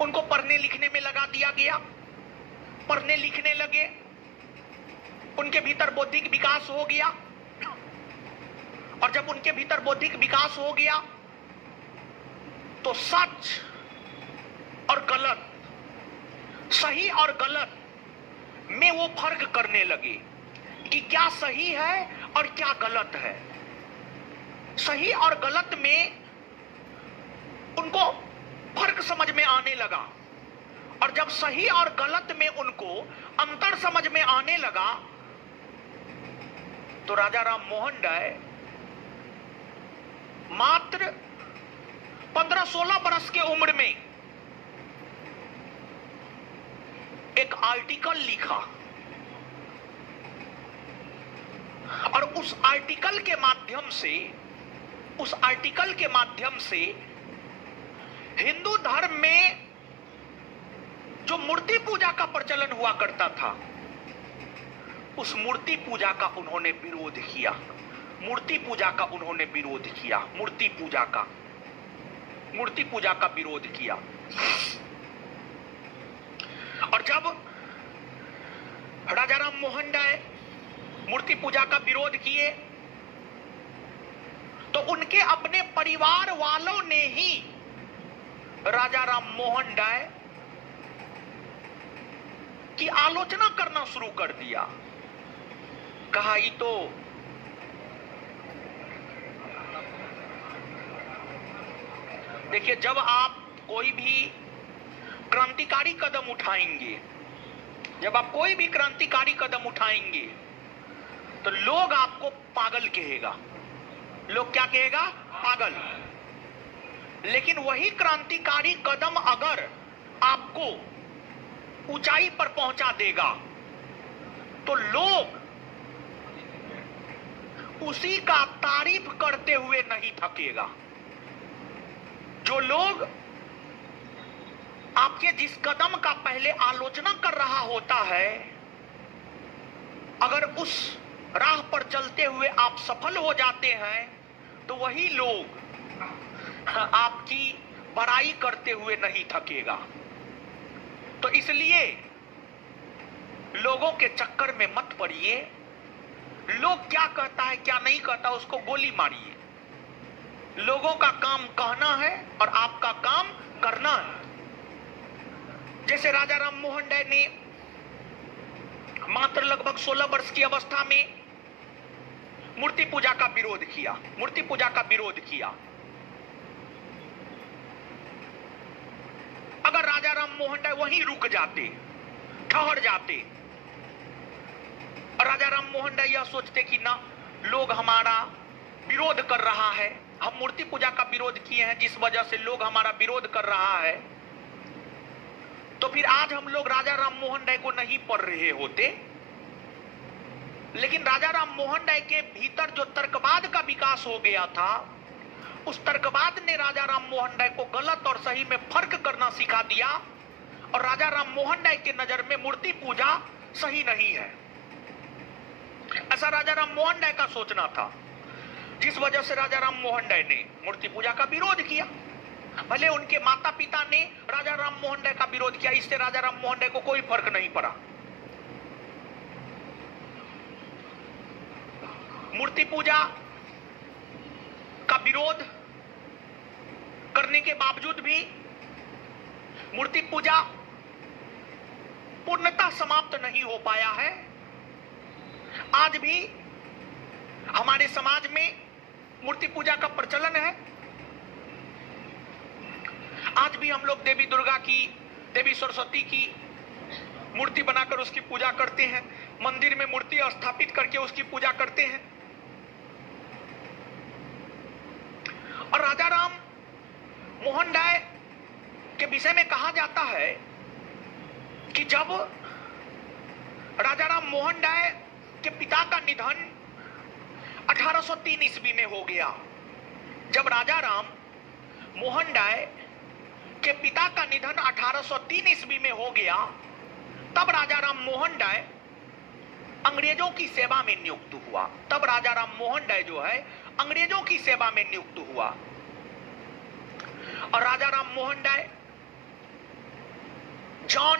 उनको पढ़ने लिखने में लगा दिया गया, पढ़ने लिखने लगे, उनके भीतर बौद्धिक विकास हो गया। और जब उनके भीतर बौद्धिक विकास हो गया तो सच और गलत, सही और गलत में वो फर्क करने लगे कि क्या सही है और क्या गलत है। सही और गलत में उनको आने लगा, और जब सही और गलत में उनको अंतर समझ में आने लगा, तो राजा राम मोहन राय मात्र 15-16 बरस के उम्र में एक आर्टिकल लिखा, और उस आर्टिकल के माध्यम से हिंदू धर्म में जो मूर्ति पूजा का प्रचलन हुआ करता था, उस मूर्ति पूजा का उन्होंने विरोध किया। मूर्ति पूजा का विरोध किया। और जब राजा राम मोहन राय मूर्ति पूजा का विरोध किए, तो उनके अपने परिवार वालों ने ही राजा राम मोहन राय की आलोचना करना शुरू कर दिया। कहा, ये तो देखिए, जब आप कोई भी क्रांतिकारी कदम उठाएंगे, तो लोग आपको पागल कहेगा। लोग क्या कहेगा? पागल। लेकिन वही क्रांतिकारी कदम अगर आपको ऊंचाई पर पहुंचा देगा, तो लोग उसी का तारीफ करते हुए नहीं थकेगा। जो लोग आपके जिस कदम का पहले आलोचना कर रहा होता है, अगर उस राह पर चलते हुए आप सफल हो जाते हैं, तो वही लोग आपकी बड़ाई करते हुए नहीं थकेगा। तो इसलिए लोगों के चक्कर में मत पड़िए। लोग क्या कहता है क्या नहीं कहता, उसको गोली मारिए। लोगों का काम कहना है और आपका काम करना है। जैसे राजा राम मोहन राय ने मात्र लगभग 16 वर्ष की अवस्था में मूर्ति पूजा का विरोध किया। अगर राजा राम मोहन राय वहीं रुक जाते, ठहर जाते, और राजा राम मोहन राय यह सोचते कि ना, लोग हमारा विरोध कर रहा है, हम मूर्ति पूजा का विरोध किए हैं, जिस वजह से लोग हमारा विरोध कर रहा है, तो फिर आज हम लोग राजा राम मोहन राय को नहीं पढ़ रहे होते। लेकिन राजा राम मोहन राय के भीतर जो तर्कवाद का विकास हो गया था, उस तर्कवाद ने राजा राम मोहन राय को गलत और सही में फर्क करना सिखा दिया, और राजा राम मोहन राय के नजर में मूर्ति पूजा सही नहीं है, ऐसा राजा राम मोहन राय का सोचना था। जिस वजह से राजा राम मोहन राय ने मूर्ति पूजा का विरोध किया। भले उनके माता पिता ने राजा राम मोहन राय का विरोध किया, इससे राजा राम मोहन राय को कोई फर्क नहीं पड़ा। मूर्ति पूजा का विरोध करने के बावजूद भी मूर्ति पूजा पूर्णतः समाप्त नहीं हो पाया है। आज भी हमारे समाज में मूर्ति पूजा का प्रचलन है। आज भी हम लोग देवी दुर्गा की, देवी सरस्वती की मूर्ति बनाकर उसकी पूजा करते हैं, मंदिर में मूर्ति स्थापित करके उसकी पूजा करते हैं। और राजा राम मोहन राय के विषय में कहा जाता है कि जब राजा राम मोहन राय के पिता का निधन 1803 ईस्वी में हो गया, जब राजा राम मोहन राय के पिता का निधन 1803 ईस्वी में हो गया, तब राजा राम मोहन राय अंग्रेजों की सेवा में नियुक्त हुआ। तब राजा राम मोहन राय जो है अंग्रेजों की सेवा में नियुक्त हुआ। और राजा राम मोहन राय जॉन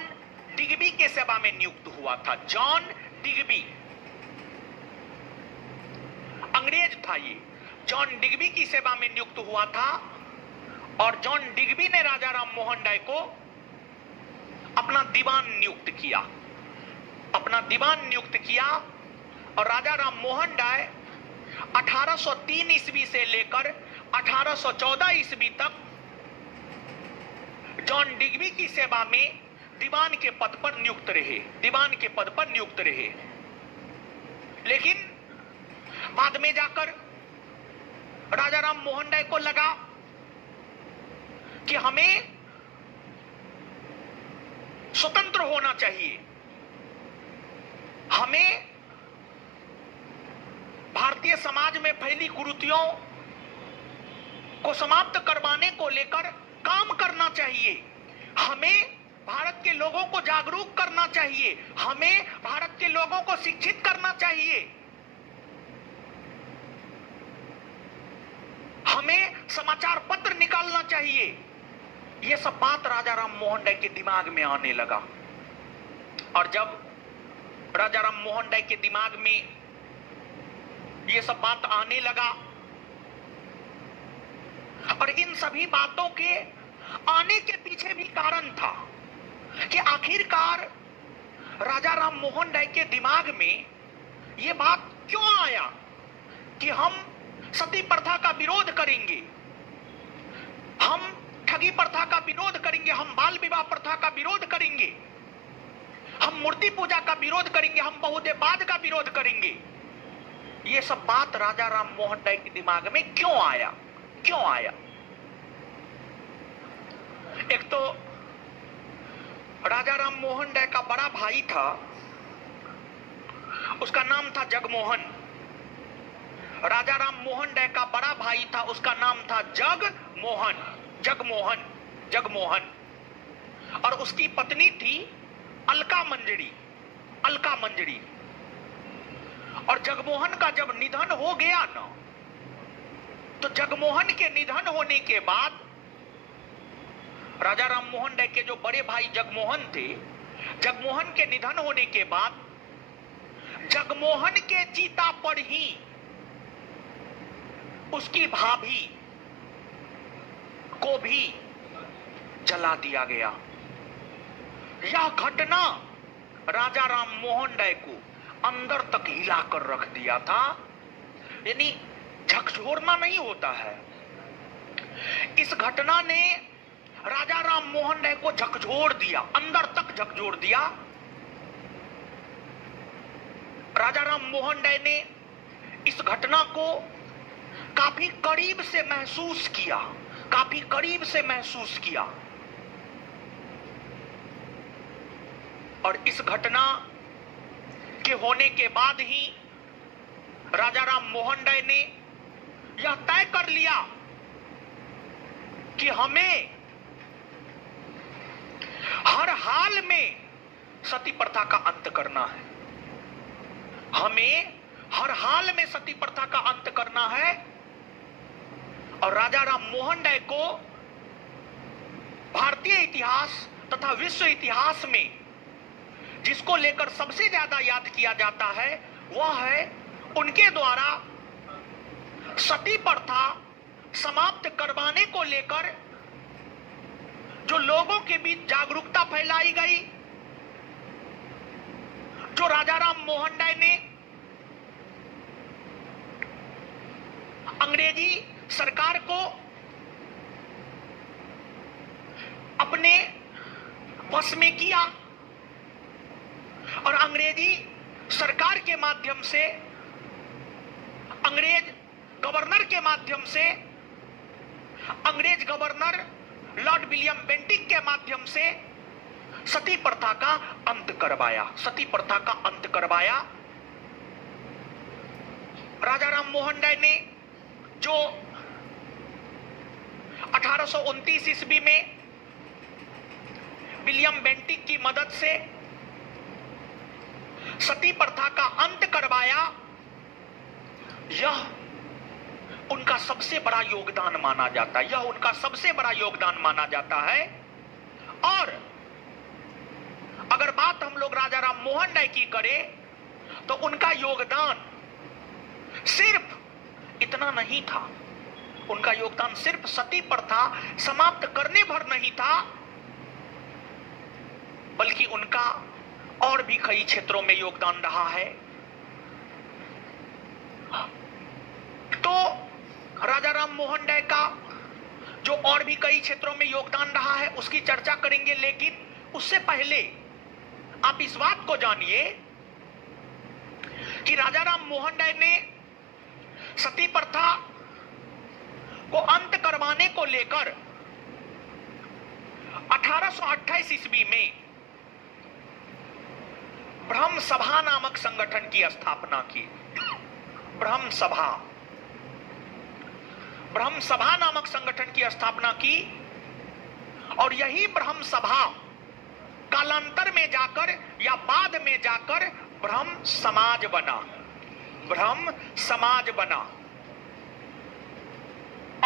डिग्बी के सेवा में नियुक्त हुआ था। जॉन डिग्बी अंग्रेज था, ये जॉन डिग्बी की सेवा में नियुक्त हुआ था। और जॉन डिग्बी ने राजा राम मोहन राय को अपना दीवान नियुक्त किया। और राजा राम मोहन राय 1803 ईस्वी से लेकर 1814 ईस्वी तक जॉन डिग्बी की सेवा में दीवान के पद पर नियुक्त रहे, दीवान के पद पर नियुक्त रहे। लेकिन बाद में जाकर राजा राम मोहन राय को लगा कि हमें स्वतंत्र होना चाहिए, हमें भारतीय समाज में फैली कुरीतियों को समाप्त करवाने को लेकर काम करना चाहिए, हमें भारत के लोगों को जागरूक करना चाहिए, हमें भारत के लोगों को शिक्षित करना चाहिए, हमें समाचार पत्र निकालना चाहिए। यह सब बात राजा राम मोहन राय के दिमाग में आने लगा। और जब राजा राम मोहन राय के दिमाग में यह सब बात आने लगा और इन सभी बातों के आने के पीछे भी कारण था कि आखिरकार राजा राम मोहन राय के दिमाग में यह बात क्यों आया कि हम सती प्रथा का विरोध करेंगे, हम ठगी प्रथा का विरोध करेंगे, हम बाल विवाह प्रथा का विरोध करेंगे, हम मूर्ति पूजा का विरोध करेंगे, हम बहुदेववाद का विरोध करेंगे। यह सब बात राजा राम मोहन राय के दिमाग में क्यों आया, क्यों आया? एक तो राजा राम मोहन राय का बड़ा भाई था, उसका नाम था जगमोहन। राजा राम मोहन राय का बड़ा भाई था, उसका नाम था जगमोहन, जगमोहन, जगमोहन। और उसकी पत्नी थी अलका मंजरी, अलका मंजरी। और जगमोहन का जब निधन हो गया ना, तो जगमोहन के निधन होने के बाद राजा राम मोहन राय के जो बड़े भाई जगमोहन थे, जगमोहन के निधन होने के बाद जगमोहन के चिता पर ही उसकी भाभी को भी जला दिया गया। यह घटना राजा राम मोहन राय को अंदर तक हिलाकर रख दिया था। यानी झकझोरना नहीं होता है, इस घटना ने राजा राम मोहन राय को झकझोर दिया, अंदर तक झकझोर दिया। राजा राम मोहन राय ने इस घटना को काफी करीब से महसूस किया, काफी करीब से महसूस किया। और इस घटना के होने के बाद ही राजा राम मोहन राय ने यह तय कर लिया कि हमें हर हाल में सती प्रथा का अंत करना है, हमें हर हाल में सती प्रथा का अंत करना है। और राजा राम मोहन राय को भारतीय इतिहास तथा विश्व इतिहास में जिसको लेकर सबसे ज्यादा याद किया जाता है वह है उनके द्वारा सती प्रथा समाप्त करवाने को लेकर जो लोगों के बीच जागरूकता फैलाई गई, जो राजा राम मोहन राय ने अंग्रेजी सरकार को अपने वश में किया और अंग्रेजी सरकार के माध्यम से, अंग्रेज गवर्नर के माध्यम से, अंग्रेज गवर्नर लॉर्ड विलियम बेंटिक के माध्यम से सती प्रथा का अंत करवाया, सती प्रथा का अंत करवाया। राजा राम मोहन राय ने जो 1829 ईस्वी में विलियम बेंटिक की मदद से सती प्रथा का अंत करवाया, यह उनका सबसे बड़ा योगदान माना जाता है, यह उनका सबसे बड़ा योगदान माना जाता है। और अगर बात हम लोग राजा राम मोहन राय की करें तो उनका योगदान सिर्फ इतना नहीं था, उनका योगदान सिर्फ सती प्रथा समाप्त करने भर नहीं था, बल्कि उनका और भी कई क्षेत्रों में योगदान रहा है। तो राजा राम मोहन राय का जो और भी कई क्षेत्रों में योगदान रहा है उसकी चर्चा करेंगे, लेकिन उससे पहले आप इस बात को जानिए कि राजा राम मोहन राय ने सती प्रथा को अंत करवाने को लेकर 1828 ईस्वी में ब्रह्म सभा नामक संगठन की स्थापना की। ब्रह्म सभा नामक संगठन की स्थापना की और यही ब्रह्म सभा कालांतर में जाकर या बाद में जाकर ब्रह्म समाज बना। ब्रह्म समाज बना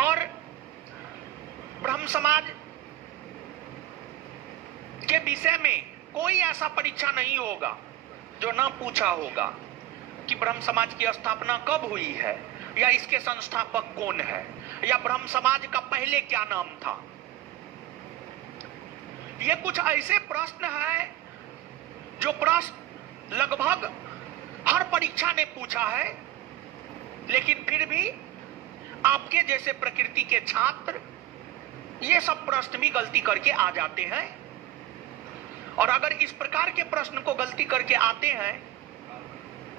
और ब्रह्म समाज के विषय में कोई ऐसा परीक्षा नहीं होगा जो ना पूछा होगा कि ब्रह्म समाज की स्थापना कब हुई है, या इसके संस्थापक कौन है, या ब्रह्म समाज का पहले क्या नाम था। ये कुछ ऐसे प्रश्न हैं जो प्रश्न लगभग हर परीक्षा ने पूछा है, लेकिन फिर भी आपके जैसे प्रकृति के छात्र ये सब प्रश्न भी गलती करके आ जाते हैं। और अगर इस प्रकार के प्रश्न को गलती करके आते हैं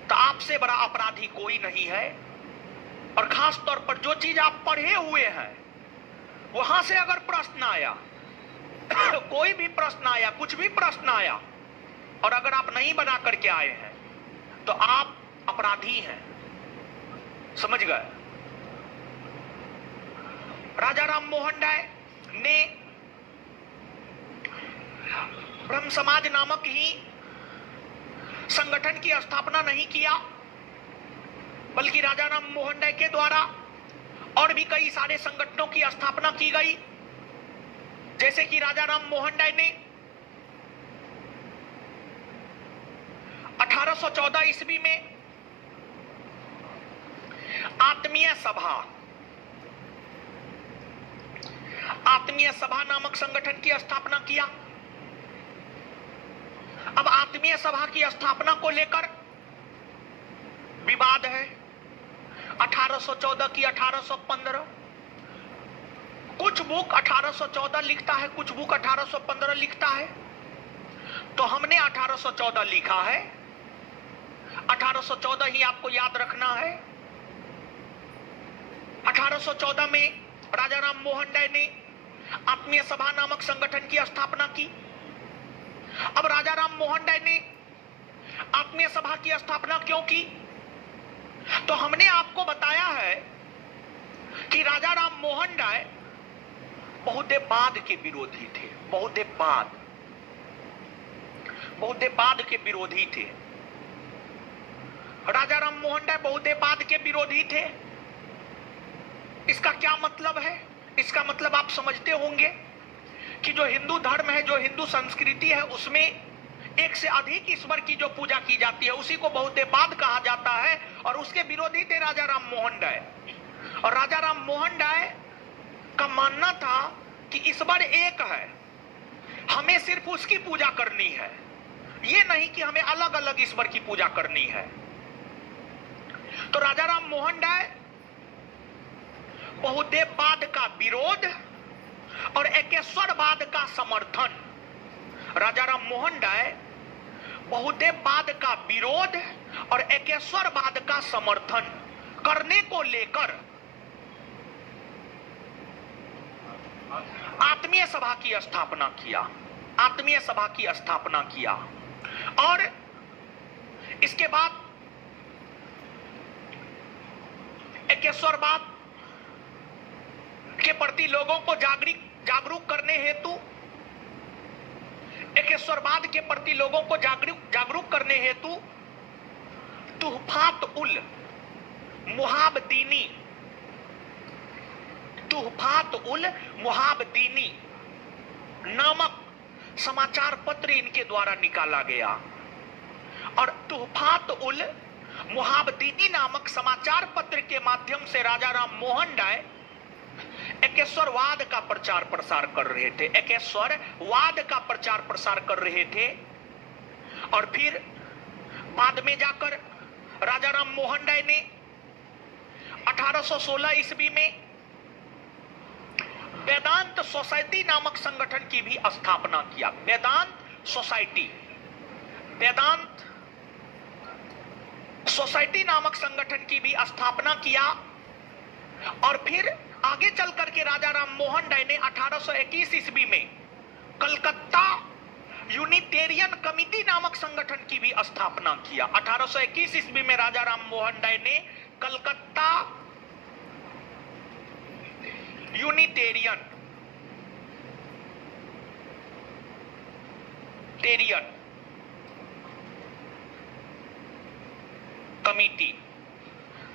तो आपसे बड़ा अपराधी कोई नहीं है। और खास तौर पर जो चीज आप पढ़े हुए हैं वहां से अगर प्रश्न आया कोई भी प्रश्न आया, कुछ भी प्रश्न आया, और अगर आप नहीं बना करके आए हैं तो आप अपराधी हैं, समझ गए। राजा राम मोहन राय ने ब्रह्म समाज नामक ही संगठन की स्थापना नहीं किया, बल्कि राजा राम मोहन राय के द्वारा और भी कई सारे संगठनों की स्थापना की गई। जैसे कि राजा राम मोहन राय ने 1814 ईस्वी में आत्मीय सभा नामक संगठन की स्थापना किया। अब आत्मीय सभा की स्थापना को लेकर विवाद है। 1814 की 1815, कुछ बुक 1814 लिखता है, कुछ बुक 1815 लिखता है। तो हमने 1814 लिखा है, 1814 ही आपको याद रखना है। 1814 में राजा राम मोहन राय ने आत्मीय सभा नामक संगठन की स्थापना की। अब राजा राम मोहन राय ने आत्मीय सभा की स्थापना क्यों की, तो हमने आपको बताया है कि राजा राम मोहन राय बहुदेववाद के विरोधी थे। बहुदेववाद के विरोधी थे। राजा राम मोहन राय बहुदेववाद के विरोधी थे। इसका क्या मतलब है? इसका मतलब आप समझते होंगे कि जो हिंदू धर्म है, जो हिंदू संस्कृति है, उसमें एक से अधिक ईश्वर की जो पूजा की जाती है उसी को बहुदेववाद कहा जाता है। और उसके विरोधी थे राजा राम मोहन राय। और राजा राम मोहन राय का मानना था कि ईश्वर एक है, हमें सिर्फ उसकी पूजा करनी है, ये नहीं कि हमें अलग अलग ईश्वर की पूजा करनी है। तो राजा राम मोहन राय बहुदेववाद का विरोध और एकेश्वरवाद का समर्थन, राजा राम मोहन राय बहुदेववाद का विरोध और एकेश्वरवाद का समर्थन करने को लेकर आत्मीय सभा की स्थापना किया। और इसके बाद एकेश्वरवाद के प्रति लोगों को जागरूक करने हेतु, एकेश्वरवाद के प्रति लोगों को जागरूक करने हेतु तुहफात उल मुहाबदीनी नामक समाचार पत्र इनके द्वारा निकाला गया। और तुहफात उल मुहाबदीनी नामक समाचार पत्र के माध्यम से राजा राम मोहन राय एकेश्वरवाद का प्रचार प्रसार कर रहे थे। और फिर बाद में जाकर राजा राम मोहन राय ने 1816 ईस्वी में वेदांत सोसाइटी नामक संगठन की भी स्थापना किया। वेदांत सोसाइटी, वेदांत सोसाइटी नामक संगठन की भी स्थापना किया। और फिर आगे चल करके राजा राम मोहन राय ने 1821 ईस्वी में कलकत्ता यूनिटेरियन कमिटी नामक संगठन की भी स्थापना किया। 1821 ईस्वी में राजा राम मोहन राय ने Calcutta Unitarian committee,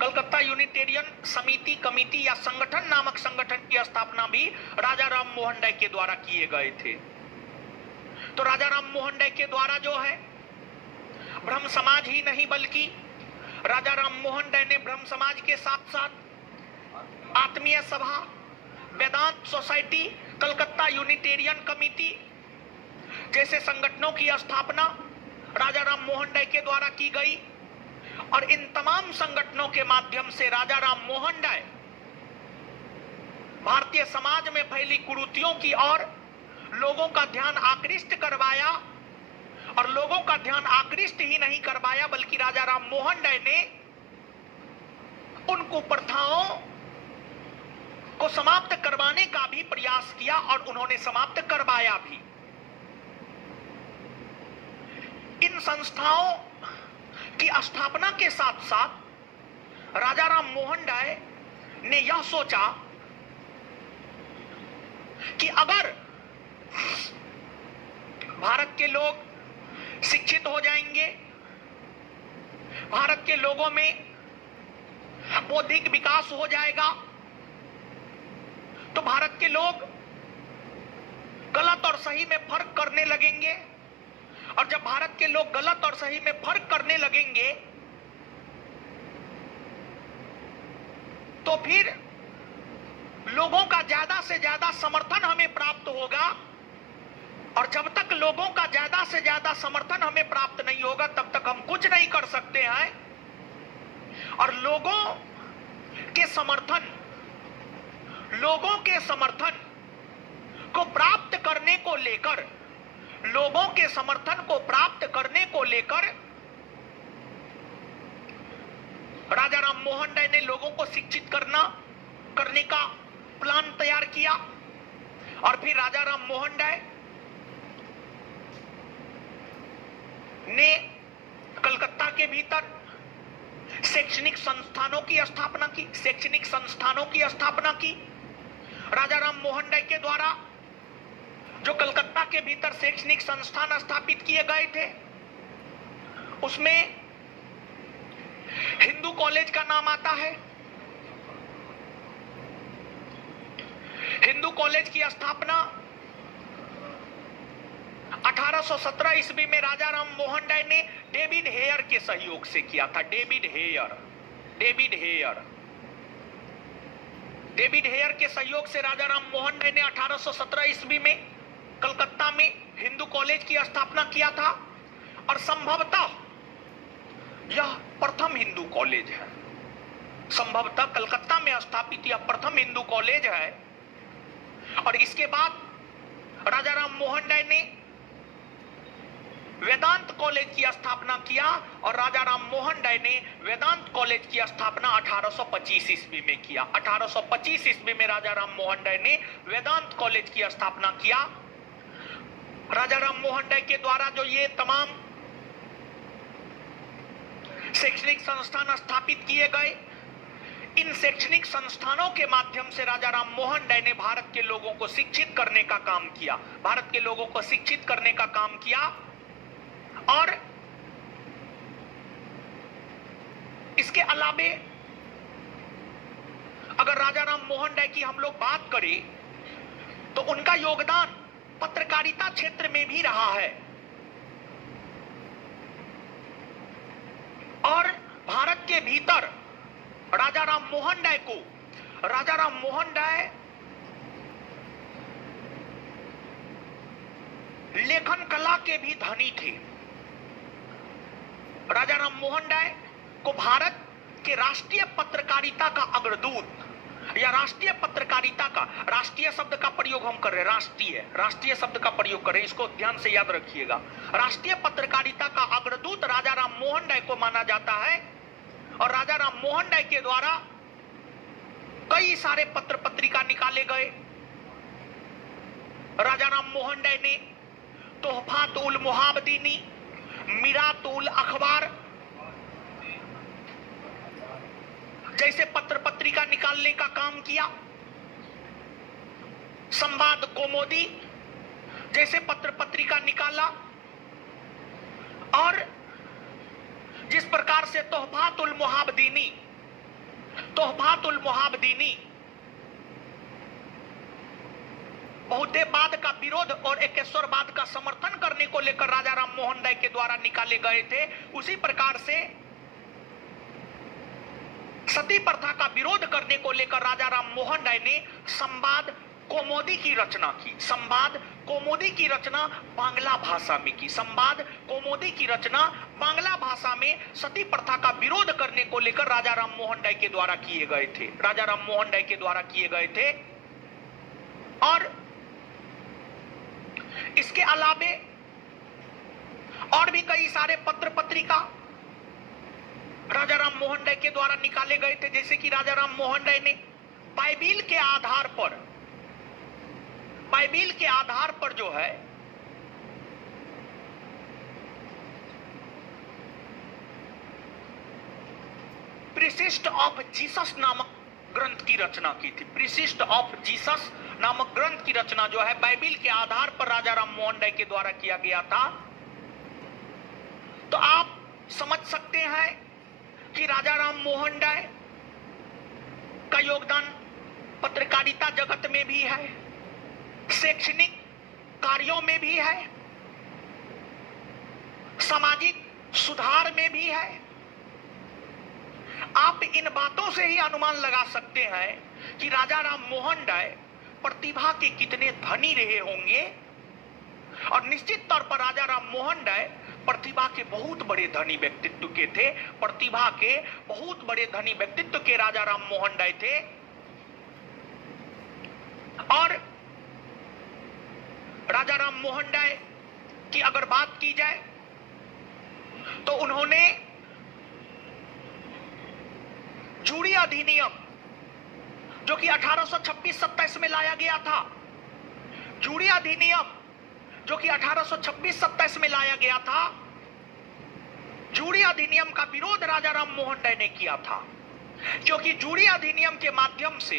Calcutta Unitarian समिति कमिटी या संगठन नामक संगठन की स्थापना भी राजा राम मोहन राय के द्वारा किए गए थे। तो राजा राम मोहन राय के द्वारा जो है ब्रह्म समाज ही नहीं बल्कि राजा राम मोहन राय ने ब्रह्म समाज के साथ साथ आत्मीय सभा, वेदांत सोसाइटी, कलकत्ता यूनिटेरियन कमिटी जैसे संगठनों की स्थापना राजा राम मोहन राय के द्वारा की गई। और इन तमाम संगठनों के माध्यम से राजा राम मोहन राय भारतीय समाज में फैली कुरीतियों की ओर लोगों का ध्यान आकृष्ट करवाया। और लोगों का ध्यान आकृष्ट ही नहीं करवाया बल्कि राजा राम मोहन राय ने उन कुप्रथाओं को समाप्त करवाने का भी प्रयास किया और उन्होंने समाप्त करवाया भी। इन संस्थाओं की स्थापना के साथ साथ राजा राम मोहन राय ने यह सोचा कि अगर भारत के लोग शिक्षित हो जाएंगे, भारत के लोगों में बौद्धिक विकास हो जाएगा, तो भारत के लोग गलत और सही में फर्क करने लगेंगे। और जब भारत के लोग गलत और सही में फर्क करने लगेंगे तो फिर लोगों का ज्यादा से ज्यादा समर्थन हमें प्राप्त होगा। और जब तक लोगों का ज्यादा से ज्यादा समर्थन हमें प्राप्त नहीं होगा तब तक हम कुछ नहीं कर सकते हैं। और लोगों के समर्थन को प्राप्त करने को लेकर राजा राम मोहन राय ने लोगों को शिक्षित करने का प्लान तैयार किया। और फिर राजा राम मोहन राय ने कलकत्ता के भीतर शैक्षणिक संस्थानों की स्थापना की। राजा राम मोहन राय के द्वारा जो कलकत्ता के भीतर शैक्षणिक संस्थान स्थापित किए गए थे उसमें हिंदू कॉलेज का नाम आता है। हिंदू कॉलेज की स्थापना 1817 ईस्वी में राजा राम मोहन राय ने डेविड हेयर के सहयोग से किया था। डेविड हेयर के सहयोग से राजा राम मोहन राय ने 1817 ईस्वी में कलकत्ता में हिंदू कॉलेज की स्थापना किया था। और संभवतः यह प्रथम हिंदू कॉलेज है, संभवतः कलकत्ता में स्थापित यह प्रथम हिंदू कॉलेज है। और इसके बाद राजा राम मोहन राय ने वेदांत कॉलेज की स्थापना किया। और राजा राम मोहन राय ने वेदांत कॉलेज की स्थापना 1825 ईस्वी में किया। 1825 ईस्वी में राजा राम मोहन राय ने वेदांत कॉलेज की स्थापना किया। राजा राम मोहन राय के द्वारा जो ये तमाम शैक्षणिक संस्थान स्थापित किए गए, इन शैक्षणिक संस्थानों के माध्यम से राजा राम मोहन राय ने भारत के लोगों को शिक्षित करने का काम किया। और इसके अलावे अगर राजा राम मोहन राय की हम लोग बात करें तो उनका योगदान पत्रकारिता क्षेत्र में भी रहा है। और भारत के भीतर राजा राम मोहन राय लेखन कला के भी धनी थे। राजा राम मोहन राय को भारत के राष्ट्रीय पत्रकारिता का अग्रदूत या राष्ट्रीय पत्रकारिता का, राष्ट्रीय शब्द का प्रयोग हम कर रहे हैं, राष्ट्रीय शब्द का प्रयोग कर रहे हैं, इसको ध्यान से याद रखिएगा। राष्ट्रीय पत्रकारिता का अग्रदूत राजा राम मोहन राय को माना जाता है और राजा राम मोहन राय के द्वारा कई सारे पत्र पत्रिका निकाले गए। राजा राम मोहन राय ने तोहफातुल मुहाबदीनी, मिरातुल अखबार जैसे पत्र पत्रिका निकालने का काम किया। संवाद कौमुदी जैसे पत्र पत्रिका निकाला और जिस प्रकार से तोहफातुल मुहाबदीनी बहुदेववाद का विरोध और एकेश्वरवाद का समर्थन करने को लेकर राजा राम मोहन राय के द्वारा निकाले गए थे, उसी प्रकार से सती प्रथा का विरोध करने को लेकर राजा राम मोहन राय ने संवाद कौमुदी की रचना की। संवाद कौमुदी की रचना बांग्ला भाषा में की। संवाद कौमुदी की रचना बांग्ला भाषा में सती प्रथा का विरोध करने को लेकर राजा राम मोहन राय के द्वारा किए गए थे, राजा राम मोहन राय के द्वारा किए गए थे। और इसके अलावे और भी कई सारे पत्र पत्रिका राजा राम मोहन राय के द्वारा निकाले गए थे, जैसे कि राजा राम मोहन राय ने बाइबिल के आधार पर जो है प्रिसिस्ट ऑफ जीसस नामक ग्रंथ की रचना की थी। प्रिसिस्ट ऑफ जीसस नामक ग्रंथ की रचना जो है बाइबिल के आधार पर राजा राम मोहन राय के द्वारा किया गया था। तो आप समझ सकते हैं कि राजा राम मोहन राय का योगदान पत्रकारिता जगत में भी है, शैक्षणिक कार्यों में भी है, सामाजिक सुधार में भी है। आप इन बातों से ही अनुमान लगा सकते हैं कि राजा राम मोहन राय प्रतिभा के कितने धनी रहे होंगे। और निश्चित तौर पर राजा राम मोहन राय प्रतिभा के बहुत बड़े धनी व्यक्तित्व के थे, प्रतिभा के बहुत बड़े धनी व्यक्तित्व के राजा राम मोहन राय थे। और राजा राम मोहन राय की अगर बात की जाए तो उन्होंने जूरी अधिनियम जो कि 1826-27 में लाया गया था, जूरी अधिनियम जो कि 1826-27 में लाया गया था, जूरी अधिनियम का विरोध राजा राम मोहन राय ने किया था, क्योंकि जूरी अधिनियम के माध्यम से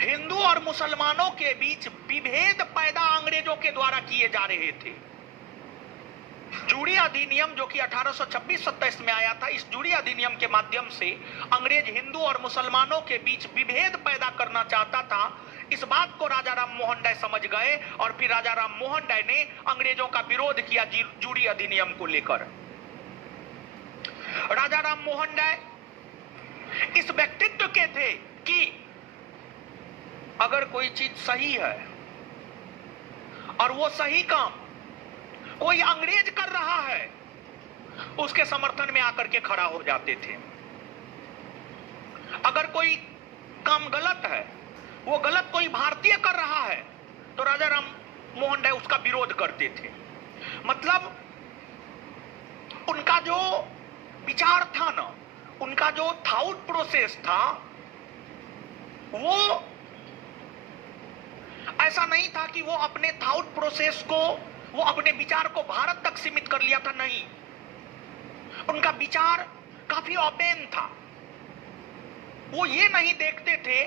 हिंदू और मुसलमानों के बीच विभेद पैदा अंग्रेजों के द्वारा किए जा रहे थे। जूरी अधिनियम जो कि 1826-27 में आया था, इस जूरी अधिनियम के माध्यम से अंग्रेज हिंदू और मुसलमानों के बीच विभेद पैदा करना चाहता था। इस बात को राजा राम मोहन राय समझ गए और फिर राजा राम मोहन राय ने अंग्रेजों का विरोध किया जूरी अधिनियम को लेकर। राजा राम मोहन राय इस व्यक्तित्व के थे कि अगर कोई चीज सही है और वो सही काम कोई अंग्रेज कर रहा है, उसके समर्थन में आकर के खड़ा हो जाते थे। अगर कोई काम गलत है, वो गलत कोई भारतीय कर रहा है, तो राजा राम मोहन राय उसका विरोध करते थे। मतलब उनका जो विचार था ना, उनका जो थॉट प्रोसेस था, वो ऐसा नहीं था कि वो अपने थॉट प्रोसेस को, वो अपने विचार को भारत तक सीमित कर लिया था। नहीं, उनका विचार काफी ओपन था। वो ये नहीं देखते थे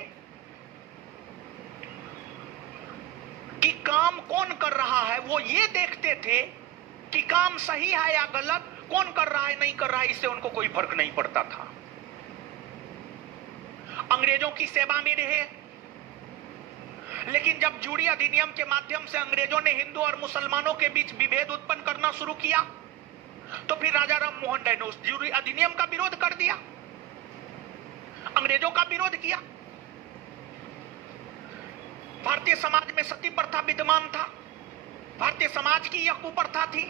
कि काम कौन कर रहा है, वो ये देखते थे कि काम सही है या गलत, कौन कर रहा है नहीं कर रहा है, इससे उनको कोई फर्क नहीं पड़ता था। अंग्रेजों की सेवा में रहे, लेकिन जब जूरी अधिनियम के माध्यम से अंग्रेजों ने हिंदू और मुसलमानों के बीच विभेद उत्पन्न करना शुरू किया, तो फिर राजा राम मोहन राय ने उस जूरी अधिनियम का विरोध कर दिया, अंग्रेजों का विरोध किया। भारतीय समाज में सती प्रथा विद्यमान था, भारतीय समाज की यह कुप्रथा थी,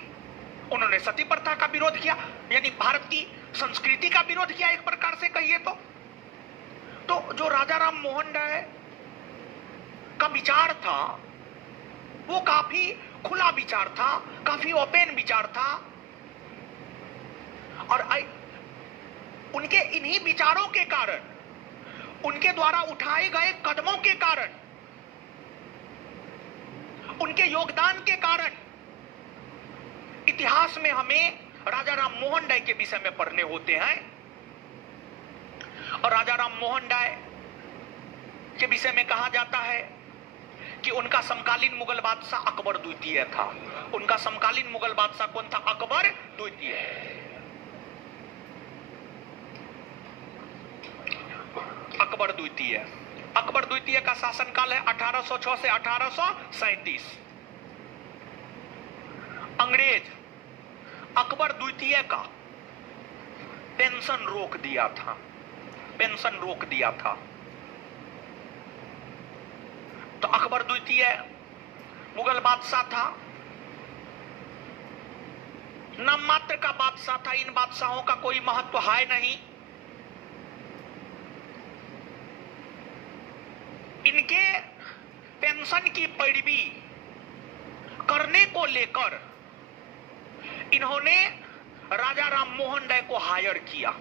उन्होंने सती प्रथा का विरोध किया, यानी भारत की संस्कृति का विरोध किया एक प्रकार से कहिए तो। तो जो राजा राम मोहन राय का विचार था वो काफी खुला विचार था, काफी ओपन विचार था, और उनके इन्हीं विचारों के कारण, उनके द्वारा उठाए गए कदमों के कारण, उनके योगदान के कारण इतिहास में हमें राजा राम मोहन राय के विषय में पढ़ने होते हैं। और राजा राम मोहन राय के विषय में कहा जाता है कि उनका समकालीन मुगल बादशाह अकबर द्वितीय था। उनका समकालीन मुगल बादशाह कौन था? अकबर द्वितीय। अकबर द्वितीय। अकबर द्वितीय का शासनकाल है 1806 से 1837। अंग्रेज अकबर द्वितीय का पेंशन रोक दिया था, पेंशन रोक दिया था। तो अकबर द्वितीय मुगल बादशाह था, नाम मात्र का बादशाह था, इन बादशाहों का कोई महत्व है नहीं। इनके पेंशन की पैरवी करने को लेकर इन्होंने राजा राम मोहन राय को हायर किया।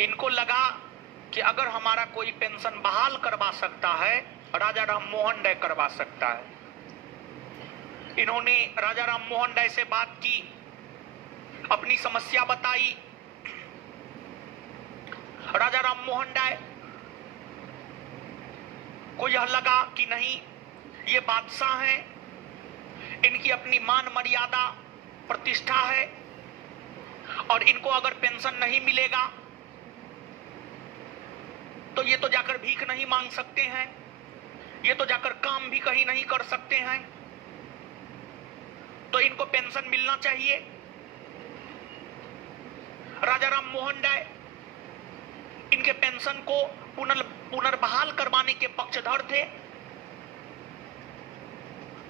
इनको लगा कि अगर हमारा कोई पेंशन बहाल करवा सकता है, राजा राम मोहन राय करवा सकता है। इन्होंने राजा राम मोहन राय से बात की, अपनी समस्या बताई। राजा राम मोहन राय को यह लगा कि नहीं, ये बादशाह हैं, इनकी अपनी मान मर्यादा प्रतिष्ठा है, और इनको अगर पेंशन नहीं मिलेगा तो ये तो जाकर भीख नहीं मांग सकते हैं, ये तो जाकर काम भी कहीं नहीं कर सकते हैं, तो इनको पेंशन मिलना चाहिए। राजा राम मोहन राय इनके पेंशन को पुनर्बहाल करवाने के पक्षधर थे।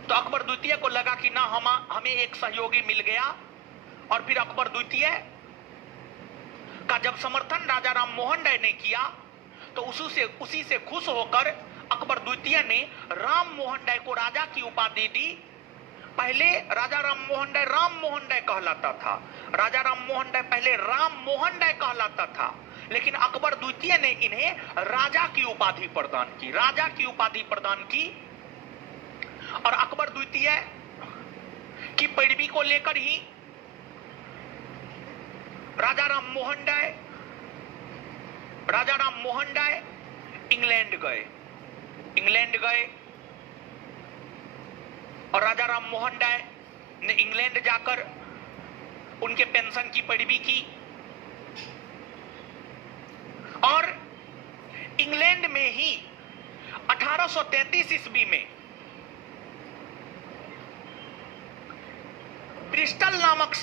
तो अकबर द्वितीय को लगा कि ना, हमें एक सहयोगी मिल गया। और फिर अकबर द्वितीय का जब समर्थन राजा राम मोहन राय ने किया तो उसी से खुश होकर अकबर द्वितीय ने राम मोहन राय को राजा की उपाधि दी। पहले राजा राम मोहन राय कहलाता था। राजा राम मोहन राय पहले राम मोहन राय कहलाता था, लेकिन अकबर द्वितीय ने इन्हें राजा की उपाधि प्रदान की, राजा की उपाधि प्रदान की। और अकबर द्वितीय की पैरवी को लेकर ही राजा राम मोहन राय इंग्लैंड गए। और राजा राम मोहन राय ने इंग्लैंड जाकर उनके पेंशन की पैरवी की। और इंग्लैंड में ही 1833 ईस्वी में ब्रिस्टल नामक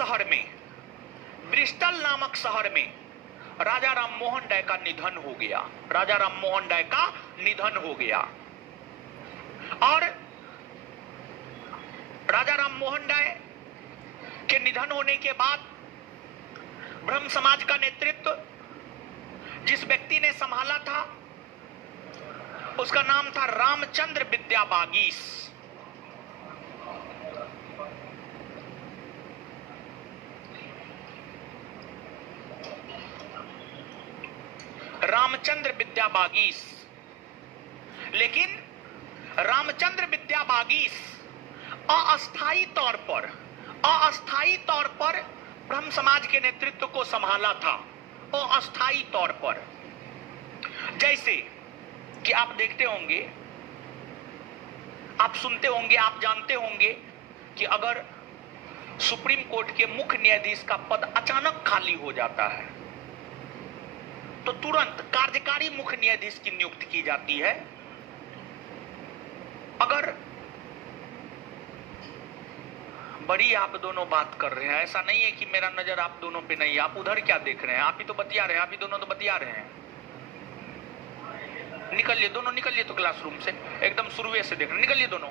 शहर में राजा राम मोहन राय का निधन हो गया। राजा राम मोहन राय का निधन हो गया। और राजा राम मोहन राय के निधन होने के बाद ब्रह्म समाज का नेतृत्व जिस व्यक्ति ने संभाला था उसका नाम था रामचंद्र विद्या बागीस। रामचंद्र विद्या बागीस। लेकिन रामचंद्र विद्या बागीस अस्थायी तौर पर ब्रह्म समाज के नेतृत्व को संभाला था। अस्थायी तौर पर, जैसे कि आप देखते होंगे, आप सुनते होंगे, आप जानते होंगे कि अगर सुप्रीम कोर्ट के मुख्य न्यायाधीश का पद अचानक खाली हो जाता है तो तुरंत कार्यकारी मुख्य न्यायाधीश की नियुक्ति की जाती है। अगर बड़ी आप दोनों बात कर रहे हैं, ऐसा नहीं है कि मेरा नजर आप दोनों पे नहीं है। आप उधर क्या देख रहे हैं? आप ही तो बतिया रहे हैं, आप ही दोनों तो बतिया रहे हैं। निकलिए दोनों, निकलिए तो क्लासरूम से, एकदम शुरुए से देख रहे, निकलिए दोनों,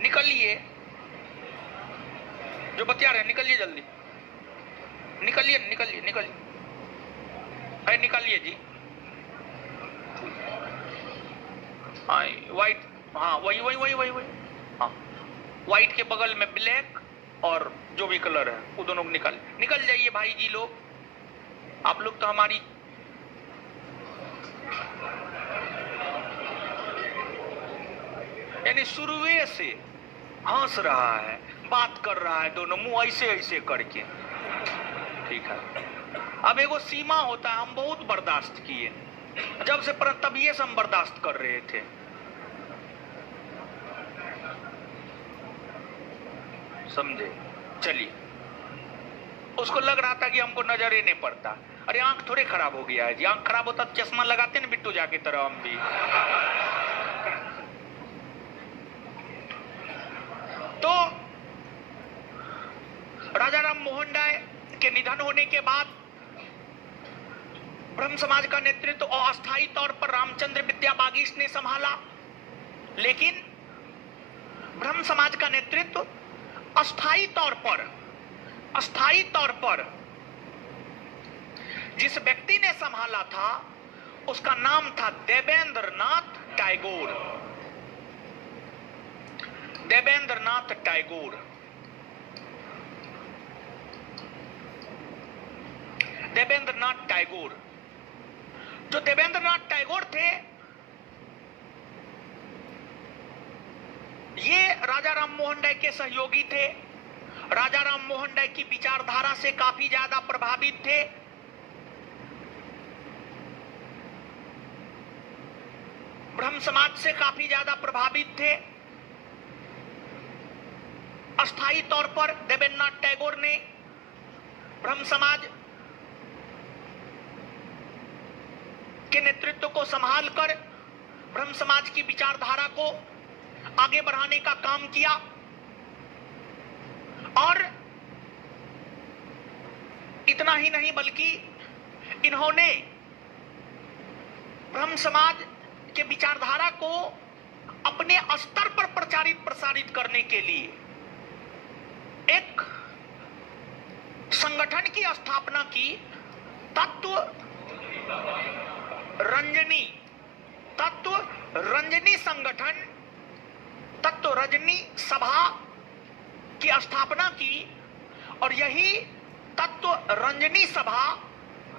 निकलिए, जो बतिया रहे हैं निकलिए जल्दी, निकलिए निकलिए निकलिए, अरे निकलिए जी, हाँ व्हाइट, हाँ वही वही वही वही वही, हाँ व्हाइट के बगल में ब्लैक और जो भी कलर है वो दोनों को निकल जाइए भाई जी लोग। आप लोग तो हमारी यानी शुरुए से हंस रहा है, बात कर रहा है, दोनों मुंह ऐसे ऐसे करके। ठीक है, अब एगो सीमा होता है, हम बहुत बर्दाश्त किए, जब से तभी से हम बर्दाश्त कर रहे थे। समझे? चलिए, उसको लग रहा था कि हमको नजर ही नहीं पड़ता। अरे आंख थोड़े खराब हो गया है जी, आंख खराब होता तो चश्मा लगाते ना बिट्टू जाके तरह हम भी। तो राजा राम मोहन राय के निधन होने के बाद ब्रह्म समाज का नेतृत्व अस्थायी तौर पर रामचंद्र विद्या बागीश ने संभाला, लेकिन ब्रह्म समाज का नेतृत्व अस्थायी तौर पर जिस व्यक्ति ने संभाला था उसका नाम था देवेंद्रनाथ टैगोर। देवेंद्रनाथ टैगोर। देवेंद्रनाथ टैगोर, जो देवेंद्रनाथ टैगोर थे, ये राजा राम मोहन राय के सहयोगी थे। राजा राम मोहन राय की विचारधारा से काफी ज्यादा प्रभावित थे। ब्रह्म समाज से काफी ज्यादा प्रभावित थे। अस्थायी तौर पर देवेंद्रनाथ टैगोर ने ब्रह्म समाज के नेतृत्व को संभालकर ब्रह्म समाज की विचारधारा को आगे बढ़ाने का काम किया और इतना ही नहीं बल्कि इन्होंने ब्रह्म समाज के विचारधारा को अपने स्तर पर प्रसारित करने के लिए एक संगठन की स्थापना की, तत्व रंजनी संगठन, तत्व रजनी सभा की स्थापना की और यही तत्व रंजनी सभा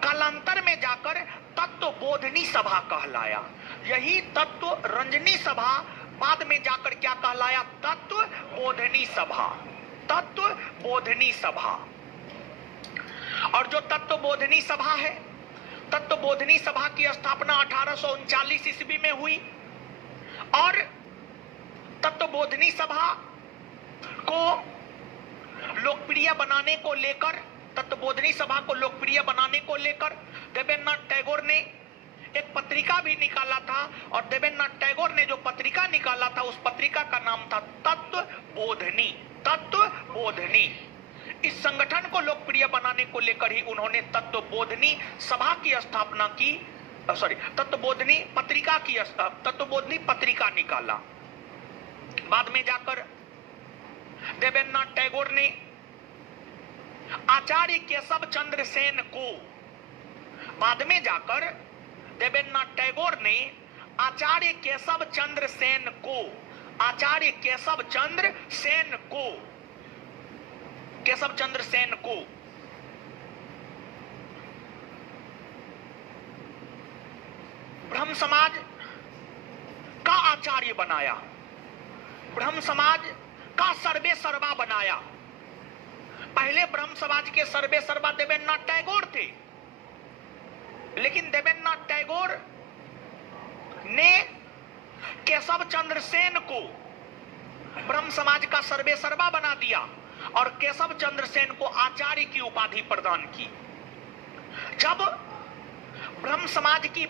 कालांतर में जाकर तत्व बोधनी सभा कहलाया। यही तत्व रंजनी सभा बाद में जाकर क्या कहलाया? तत्व बोधनी सभा। तत्व बोधनी सभा। और जो तत्व बोधनी सभा है, तत्व बोधनी सभा की स्थापना 1839 ईस्वी में हुई और तत्व बोधनी सभा को लोकप्रिय बनाने को लेकर, तत्व बोधनी सभा को लोकप्रिय बनाने को लेकर देवेंद्रनाथ टैगोर ने एक पत्रिका भी निकाला था और देवेंद्रनाथ टैगोर ने जो पत्रिका निकाला था उस पत्रिका का नाम था तत्व बोधनी। तत्व बोधनी। इस संगठन को लोकप्रिय बनाने को लेकर ही उन्होंने तत्व बोधनी सभा की स्थापना की, तत्व बोधनी पत्रिका निकाला। बाद में जाकर देवेंद्रनाथ टैगोर ने आचार्य केशव चंद्र सेन को, बाद में जाकर देवेंद्रनाथ टैगोर ने आचार्य केशव चंद्र सेन को, आचार्य केशव चंद्र सेन को, केशव चंद्र सेन को ब्रह्म समाज का आचार्य बनाया, ब्रह्म समाज का सर्वे सर्वा बनाया। पहले ब्रह्म समाज के सर्वे सर्वा देवेंद्रनाथ टैगोर थे, लेकिन देवेंद्रनाथ टैगोर ने केशव चंद्र सेन को ब्रह्म समाज का सर्वे सर्वा बना दिया और केशव चंद्र सेन को आचार्य की उपाधि प्रदान की। जब ब्रह्म समाज की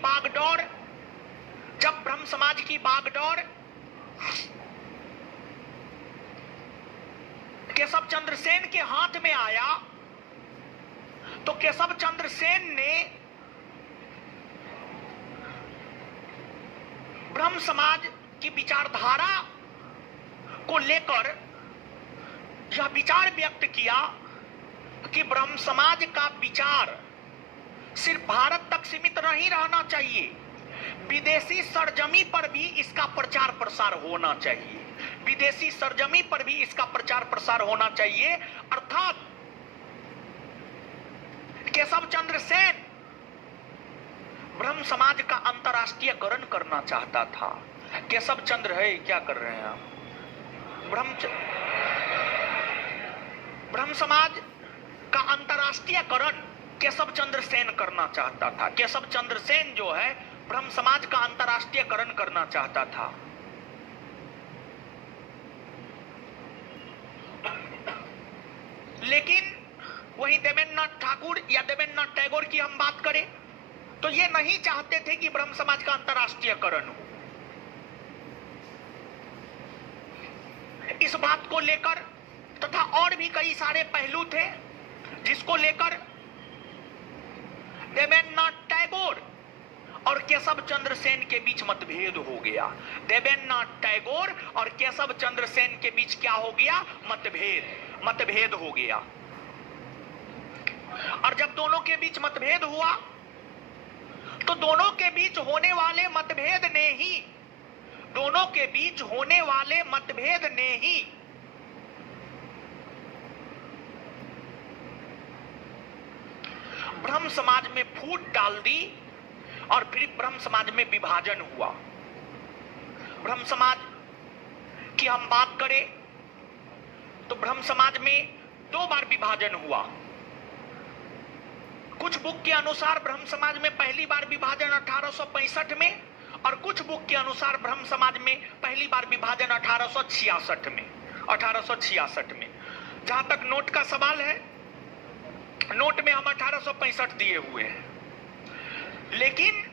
बागडोर केशव चंद्र सेन के हाथ में आया तो केशव चंद्र सेन ने ब्रह्म समाज की विचारधारा को लेकर यह विचार व्यक्त किया कि ब्रह्म समाज का विचार सिर्फ भारत तक सीमित नहीं रहना चाहिए, विदेशी सरजमी पर भी इसका प्रचार प्रसार होना चाहिए, विदेशी सरजमी पर भी इसका प्रचार प्रसार होना चाहिए। अर्थात केशव चंद्र सेन ब्रह्म समाज का अंतरराष्ट्रीयकरण करना चाहता था। केशव चंद्र है, क्या कर रहे हैं आप? ब्रह्म समाज का अंतरराष्ट्रीयकरण केशव चंद्र सेन करना चाहता था। केशव चंद्र सेन जो है ब्रह्म समाज का अंतरराष्ट्रीयकरण करना चाहता था। लेकिन वही देवेंद्रनाथ ठाकुर या देवेंद्रनाथ टैगोर की हम बात करें तो ये नहीं चाहते थे कि ब्रह्म समाज का अंतरराष्ट्रीयकरण हो। इस बात को लेकर तथा और भी कई सारे पहलू थे जिसको लेकर देवेंद्रनाथ टैगोर और केशव चंद्र सेन के बीच मतभेद हो गया। देवेंद्रनाथ टैगोर और केशव चंद्र सेन के बीच क्या हो गया? मतभेद हो गया। और जब दोनों के बीच मतभेद हुआ तो दोनों के बीच होने वाले मतभेद ने ही ब्रह्म समाज में फूट डाल दी और फिर ब्रह्म समाज में विभाजन हुआ। ब्रह्म समाज की हम बात करें तो ब्रह्म समाज में 2 बार विभाजन हुआ। कुछ बुक के अनुसार ब्रह्म समाज में पहली बार विभाजन 1865 में और कुछ बुक के अनुसार ब्रह्म समाज में पहली बार विभाजन 1866 में। जहां तक नोट का सवाल है, नोट में हम 1865 दिए हुए हैं, लेकिन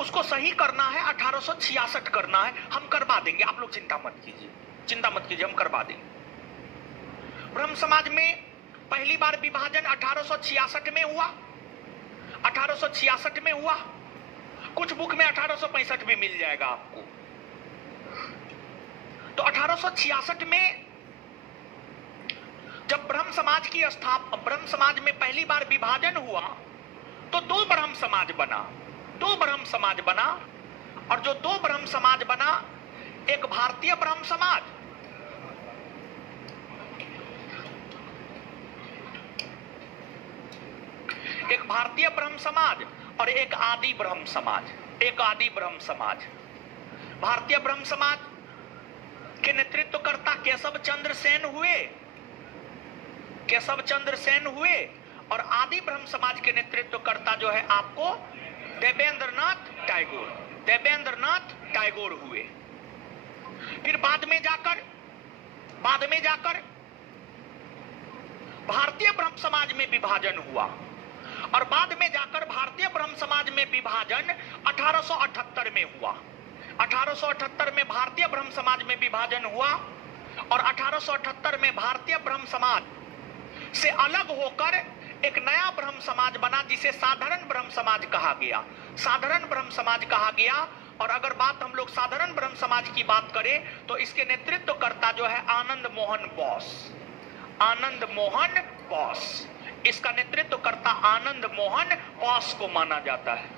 उसको सही करना है, 1866 करना है। हम करवा देंगे, आप लोग चिंता मत कीजिए, हम करवा देंगे। ब्रह्म समाज में पहली बार विभाजन 1866 में हुआ, 1866 में हुआ। कुछ बुक में 1865 भी मिल जाएगा आपको। तो 1866 में जब ब्रह्म समाज में पहली बार विभाजन हुआ तो 2 ब्रह्म समाज बना। और जो 2 ब्रह्म समाज बना, एक भारतीय ब्रह्म समाज और एक आदि ब्रह्म समाज। भारतीय ब्रह्म समाज के नेतृत्वकर्ता केशव चंद्र सेन हुए और आदि ब्रह्म समाज के नेतृत्वकर्ता जो है आपको देवेंद्रनाथ टैगोर हुए। फिर बाद में जाकर भारतीय ब्रह्म समाज में विभाजन हुआ और बाद में जाकर भारतीय ब्रह्म समाज में विभाजन 1878 में हुआ। 1878 में भारतीय ब्रह्म समाज में विभाजन हुआ और 1878 में भारतीय ब्रह्म समाज से अलग होकर एक नया ब्रह्म समाज बना जिसे साधारण ब्रह्म समाज कहा गया। और अगर बात हम लोग साधारण ब्रह्म समाज की बात करें तो इसके नेतृत्वकर्ता जो है आनंद मोहन बोस। इसका नेतृत्वकर्ता आनंद मोहन बोस को माना जाता है।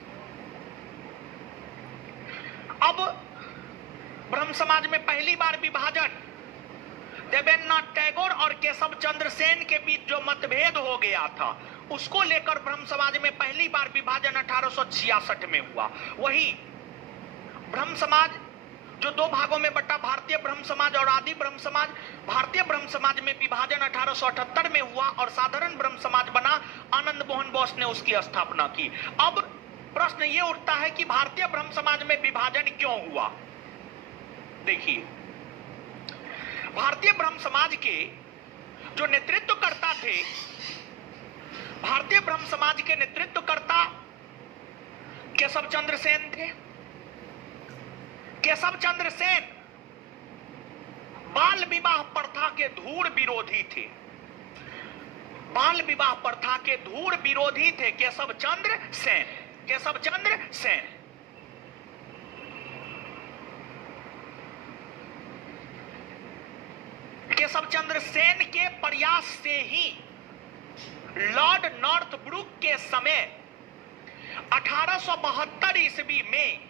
अब ब्रह्म समाज में पहली बार विभाजन देवेंद्रनाथ टैगोर और केशव चंद्र सेन के बीच जो मतभेद हो गया था उसको लेकर ब्रह्म समाज में पहली बार विभाजन 1866 में हुआ। वही ब्रह्म समाज जो 2 भागों में बटा, भारतीय ब्रह्म समाज और आदि ब्रह्म समाज। भारतीय ब्रह्म समाज में विभाजन 1878 में हुआ और साधारण ब्रह्म समाज बना। आनंद मोहन बोस ने उसकी स्थापना की। अब प्रश्न ये उठता है कि भारतीय ब्रह्म समाज में विभाजन क्यों हुआ? देखिए, भारतीय ब्रह्म समाज के जो नेतृत्वकर्ता थे, भारतीय ब्रह्म समाज के नेतृत्वकर्ता केशव चंद्र सेन थे। केशव चंद्र सेन बाल विवाह प्रथा के धूर विरोधी थे। केशव चंद्र सेन। केशव चंद्र सेन के प्रयास से ही लॉर्ड नॉर्थब्रुक के समय 1872 ईस्वी में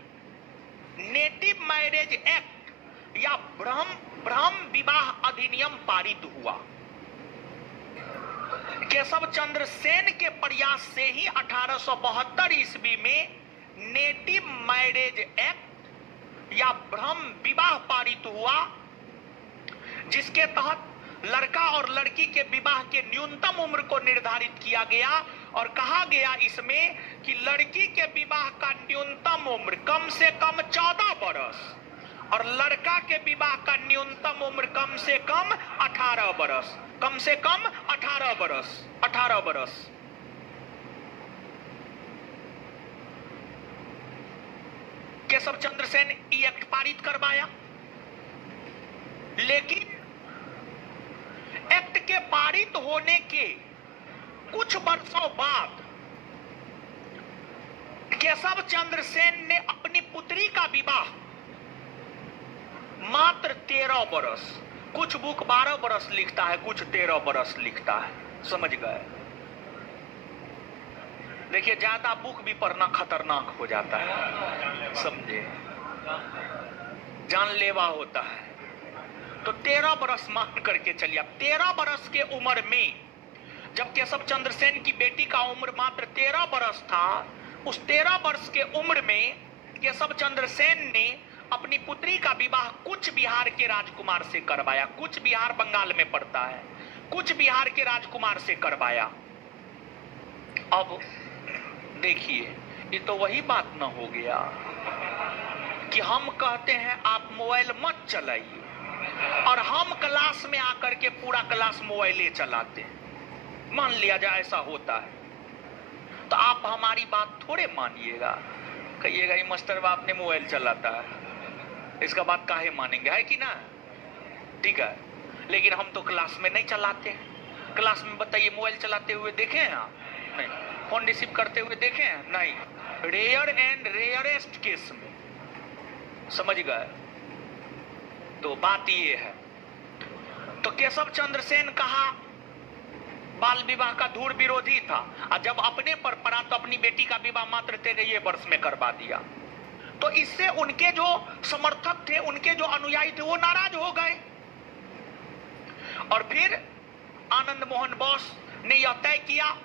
नेटिव मैरिज एक्ट या ब्रह्म विवाह अधिनियम पारित हुआ। केशव चंद्र सेन के प्रयास से ही 1872 ईस्वी में नेटिव मैरिज एक्ट या ब्रह्म विवाह पारित हुआ, जिसके तहत लड़का और लड़की के विवाह के न्यूनतम उम्र को निर्धारित किया गया और कहा गया इसमें कि लड़की के विवाह का न्यूनतम उम्र कम से कम 14 बरस और लड़का के विवाह का न्यूनतम उम्र कम से कम 18 बरस, कम से कम 18 बरस, 18 बरस। केशव चंद्र सेन ये एक्ट पारित करवाया, लेकिन एक्ट के पारित होने के कुछ वर्षों बाद केशव चंद्र सेन ने अपनी पुत्री का विवाह मात्र 13 बरस, कुछ बुक 12 बरस लिखता है, कुछ 13 बरस लिखता है, समझ गए। देखिए ज्यादा बुक भी पढ़ना खतरनाक हो जाता है, समझे, जानलेवा होता है। तो 13 बरस मान करके चलिए। अब 13 बरस के उम्र में जब केशव चंद्र सेन की बेटी का उम्र मात्र 13 बरस था, उस 13 वर्ष के उम्र में केशव चंद्र सेन ने अपनी पुत्री का विवाह कूच बिहार के राजकुमार से करवाया। कूच बिहार बंगाल में पड़ता है, कूच बिहार के राजकुमार से करवाया। अब देखिए ये तो वही बात न हो गया कि हम कहते हैं आप मोबाइल मत चलाइए और हम क्लास में आकर के पूरा क्लास मोबाइले चलाते हैं। मान लिया जाए ऐसा होता है तो आप हमारी बात थोड़े मानिएगा, कहिएगा ये मास्टर बाप ने मोबाइल चलाता है, इसका बात काहे मानेंगे, है कि ना? ठीक है, लेकिन हम तो क्लास में नहीं चलाते हैं। क्लास में बताइए मोबाइल चलाते हुए देखे हैं आप? नहीं। फोन रिसीव करते हुए देखे हैं? नहीं। रेयर एंड रेयरेस्ट केस में, समझ गए। तो बात ये है। तो केशव चंद्र सेन कहा बाल विवाह का धूर विरोधी था, और जब अपने पर पड़ा तो अपनी बेटी का विवाह मात्र 13 वर्ष में करवा दिया। तो इससे उनके जो समर्थक थे, उनके जो अनुयायी थे, वो नाराज हो गए और फिर आनंद मोहन बोस ने यह तय किया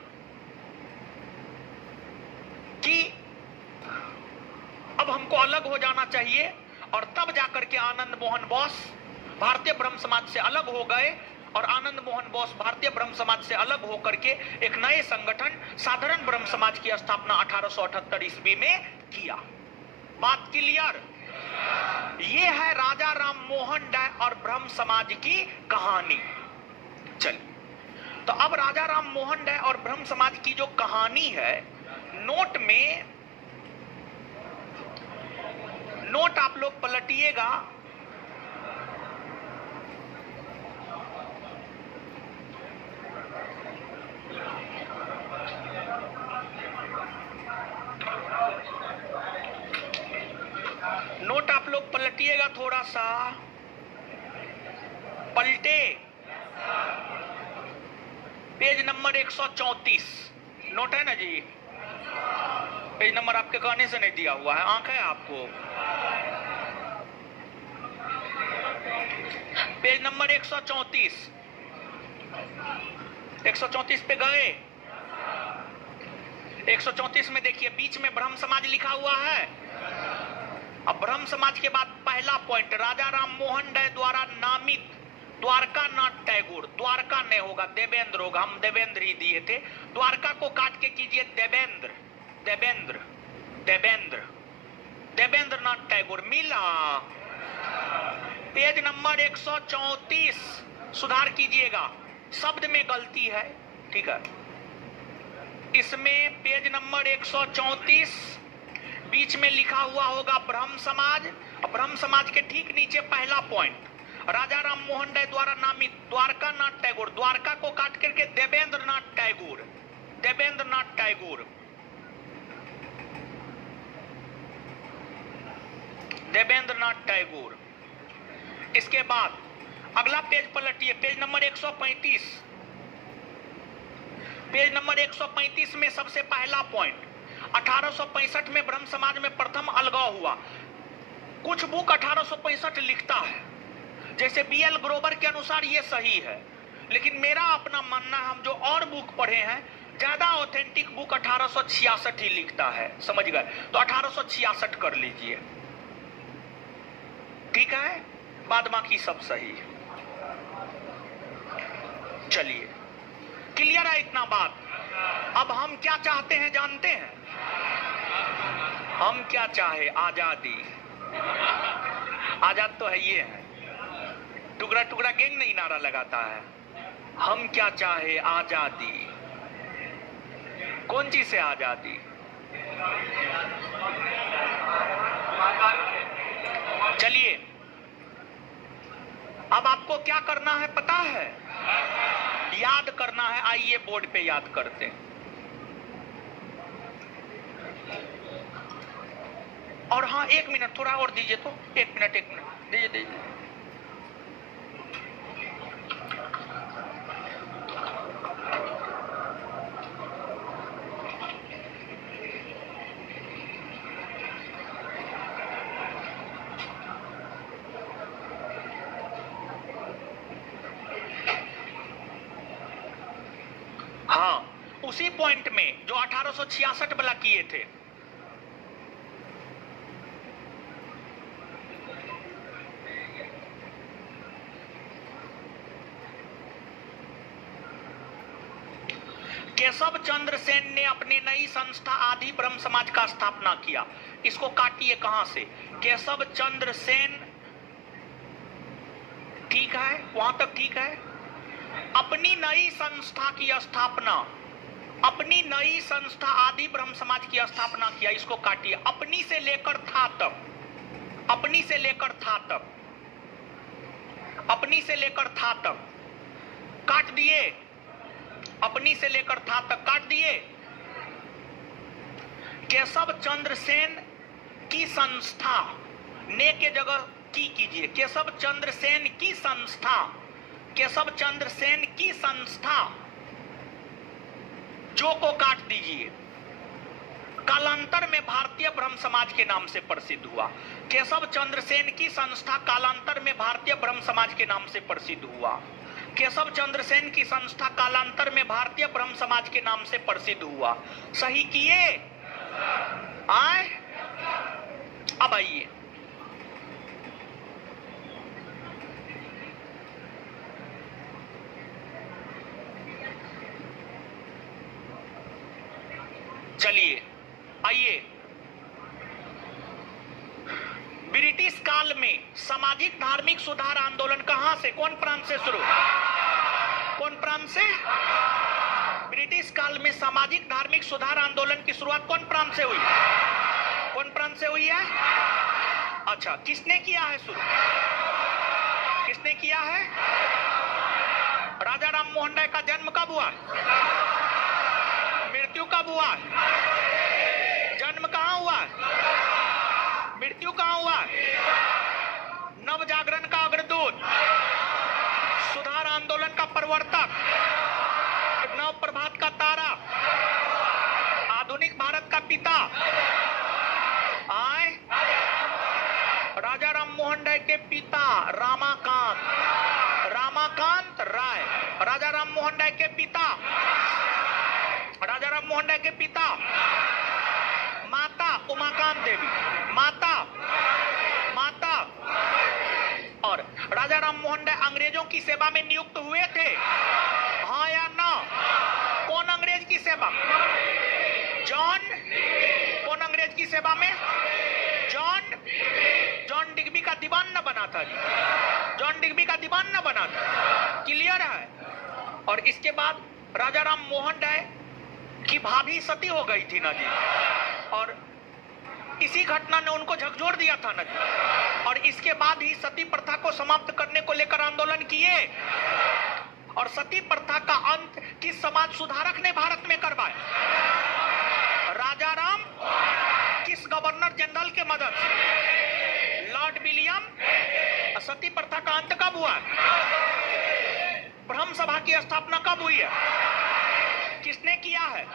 कि अब हमको अलग हो जाना चाहिए, और तब जाकर के आनंद मोहन बोस भारतीय ब्रह्म समाज से अलग हो गए और आनंद मोहन बोस भारतीय ब्रह्म समाज से अलग होकर के एक नए संगठन साधारण ब्रह्म समाज की स्थापना 1878 ईस्वी में किया। बात क्लियर? ये है राजा राम मोहन राय और ब्रह्म समाज की कहानी। चलिए, तो अब राजा राम मोहन राय और ब्रह्म समाज की जो कहानी है, नोट आप लोग पलटिएगा। नोट आप लोग पलटिएगा, थोड़ा सा पलटे। पेज नंबर 134 नोट है ना जी? पेज नंबर आपके कहने से नहीं दिया हुआ है, आंख है आपको? पेज नंबर 134 पे गए? 134 में देखिए बीच में ब्रह्म समाज लिखा हुआ है। अब ब्रह्म समाज के बाद पहला पॉइंट, राजा राम मोहन राय द्वारा नामित द्वारका नाथ टैगोर, द्वारका नहीं होगा देवेंद्र होगा, हम देवेंद्र ही दिए थे, द्वारका को काट के कीजिए देवेंद्र, देवेंद्र, देवेंद्र, देवेंद्र नाथ टैगोर मिला। पेज नंबर 134 सुधार कीजिएगा, शब्द में गलती है, ठीक है। इसमें पेज नंबर 134 बीच में लिखा हुआ होगा ब्रह्म समाज, और ब्रह्म समाज के ठीक नीचे पहला पॉइंट, राजा राम मोहन राय द्वारा नामित द्वारका नाथ टैगोर, द्वारका को काट करके देवेंद्र नाथ टैगोर, देवेंद्र नाथ टैगोर, देवेंद्र नाथ टैगोर। इसके बाद अगला पेज पलटिए, पेज नंबर 135। पेज नंबर 135 में सबसे पहला पॉइंट, 1865 में ब्रह्म समाज में प्रथम अलगाव हुआ। कुछ बुक 1865 लिखता है, जैसे बीएल ग्रोवर के अनुसार ये सही है, लेकिन मेरा अपना मानना, हम जो और बुक पढ़े हैं, ज्यादा ऑथेंटिक बुक 1866 ही लिखता है, समझ गए? तो 1866 कर लीजिए, ठीक है, बाद बाकी सब सही है। चलिए, क्लियर है इतना बात? अब हम क्या चाहते हैं जानते हैं? हम क्या चाहे? आजादी। आजाद तो है, ये है, टुकड़ा टुकड़ा गैंग नहीं नारा लगाता है। हम क्या चाहे? आजादी। कौन चीज से आजादी? चलिए, अब आपको क्या करना है पता है? याद करना है। आइए बोर्ड पे याद करते हैं। और हाँ, 1 मिनट थोड़ा और दीजिए, तो 1 मिनट दीजिए। हाँ, उसी पॉइंट में जो 1866 वाला किए थे। केशव चंद्र सेन ने अपनी नई संस्था आदि ब्रह्म समाज का स्थापना किया। इसको काटिए, कहां से? केशव चंद्र सेन, ठीक है, वहां तक ठीक है। अपनी नई संस्था की स्थापना, अपनी नई संस्था आदि ब्रह्म समाज की स्थापना किया। इसको काटिए, अपनी से लेकर था तक, अपनी से लेकर था तक, अपनी से लेकर था तक, काट दिए। अपनी से लेकर था तक काट दिए। केशव चंद्र सेन की संस्था, ने के जगह की कीजिए। केशव चंद्र सेन की संस्था, केशव चंद्र सेन की संस्था, जो को काट दीजिए। कालांतर में भारतीय ब्रह्म समाज के नाम से प्रसिद्ध हुआ। केशव चंद्र सेन की संस्था कालांतर में भारतीय ब्रह्म समाज के नाम से प्रसिद्ध हुआ। केशव चंद्र सेन की संस्था कालांतर में भारतीय ब्रह्म समाज के नाम से प्रसिद्ध हुआ। सही किए? आए? अब आइए, चलिए आइए। ब्रिटिश काल में सामाजिक धार्मिक सुधार आंदोलन कहां से, कौन प्रांत से शुरू? कौन प्रांत से? ब्रिटिश काल में सामाजिक धार्मिक सुधार आंदोलन की शुरुआत कौन प्रांत से हुई? कौन प्रांत से हुई है? अच्छा, किसने किया है शुरू? किसने किया है? राजा राम मोहन राय का जन्म कब हुआ? मृत्यु कब हुआ? जन्म कहां हुआ? मृत्यु कहां हुआ? नव जागरण का अग्रदूत, सुधार आंदोलन का प्रवर्तक, नव प्रभात का तारा, आधुनिक भारत का पिता, आए राजा राम मोहन राय के पिता रामाकांत, रामाकांत राय, राजा राम मोहन राय के पिता, राजा राम मोहन राय के पिता माता उमाकांत देवी, माता और राजा राम मोहन राय अंग्रेजों की सेवा में नियुक्त हुए थे, हाँ या ना? कौन अंग्रेज की सेवा? जॉन। कौन अंग्रेज की सेवा में? जॉन डिग्बी का दीवान न बना था जी, जॉन डिग्बी का दीवान न बना था। क्लियर है? और इसके बाद राजा राम मोहन राय की भाभी सती हो गई थी ना जी, और इसी घटना ने उनको झकझोर दिया था ना जी। और इसके बाद ही सती प्रथा को समाप्त करने को लेकर आंदोलन किए, और सती प्रथा का अंत किस समाज सुधारक ने भारत में करवाया? राजा राम। किस गवर्नर जनरल के मदद से? Lord William. सती प्रथा का अंत कब हुआ? ब्रह्म सभा की स्थापना कब हुई है? किसने किया है?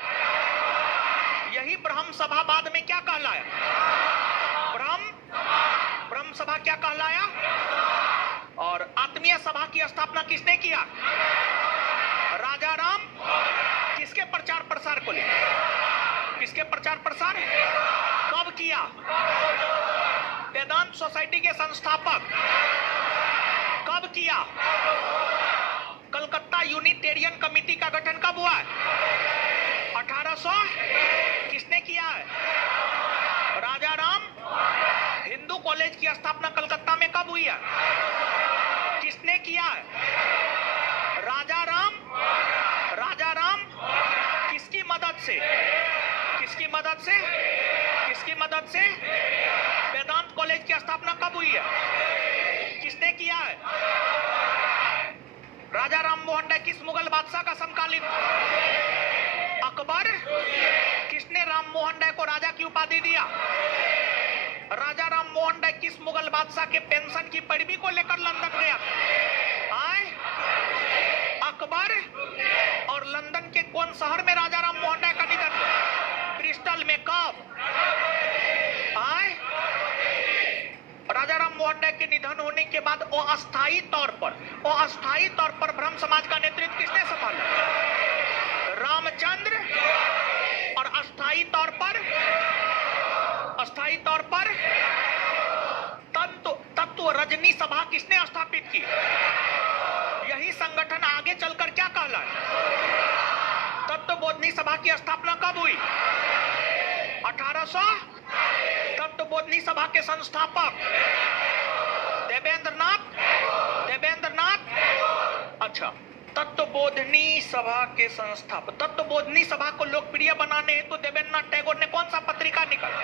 यही ब्रह्म सभा बाद में क्या कहलाया? ब्रह्म सभा क्या कहलाया? और आत्मीय सभा की स्थापना किसने किया? राजा राम। किसके प्रचार प्रसार को लेकर? किसके प्रचार प्रसार? कब किया? वेदांत सोसाइटी के संस्थापक कब किया? कलकत्ता यूनिटेरियन कमेटी का गठन कब हुआ है? 1800। किसने किया है? राजा राम। हिंदू कॉलेज की स्थापना कलकत्ता में कब हुई है? किसने किया है? राजा राम। राजा राम किसकी मदद से? किसकी मदद से? किसकी मदद से? वेदांत कॉलेज की स्थापना कब हुई है? किसने किया है? राजा राम मोहन राय किस मुगल बादशाह का समकालीन? अकबर। किसने राम मोहन राय को राजा की उपाधि दिया? राजा राम मोहन राय किस मुगल बादशाह के पेंशन की पैरवी को लेकर लंदन गया? आए अकबर। और लंदन के कौन शहर में राजा राम मोहन राय का निधन? ब्रिस्टल में। कब? आए राजा राम मोहन राय के निधन होने के बाद अस्थायी तौर पर ब्रह्म समाज का नेतृत्व किसने संभाला? रामचंद्र। और अस्थायी तौर पर तत्व रजनी सभा किसने स्थापित की? यही संगठन आगे चलकर क्या कहलाए? तत्वबोधनी सभा की स्थापना कब हुई? 1800। तत्वबोधनी सभा के संस्थापक देवेंद्रनाथ। अच्छा, तत्वबोधनी सभा के संस्थापक। तत्वबोधनी सभा को लोकप्रिय बनाने हेतु तो देवेंद्रनाथ टैगोर ने कौन सा पत्रिका निकाला?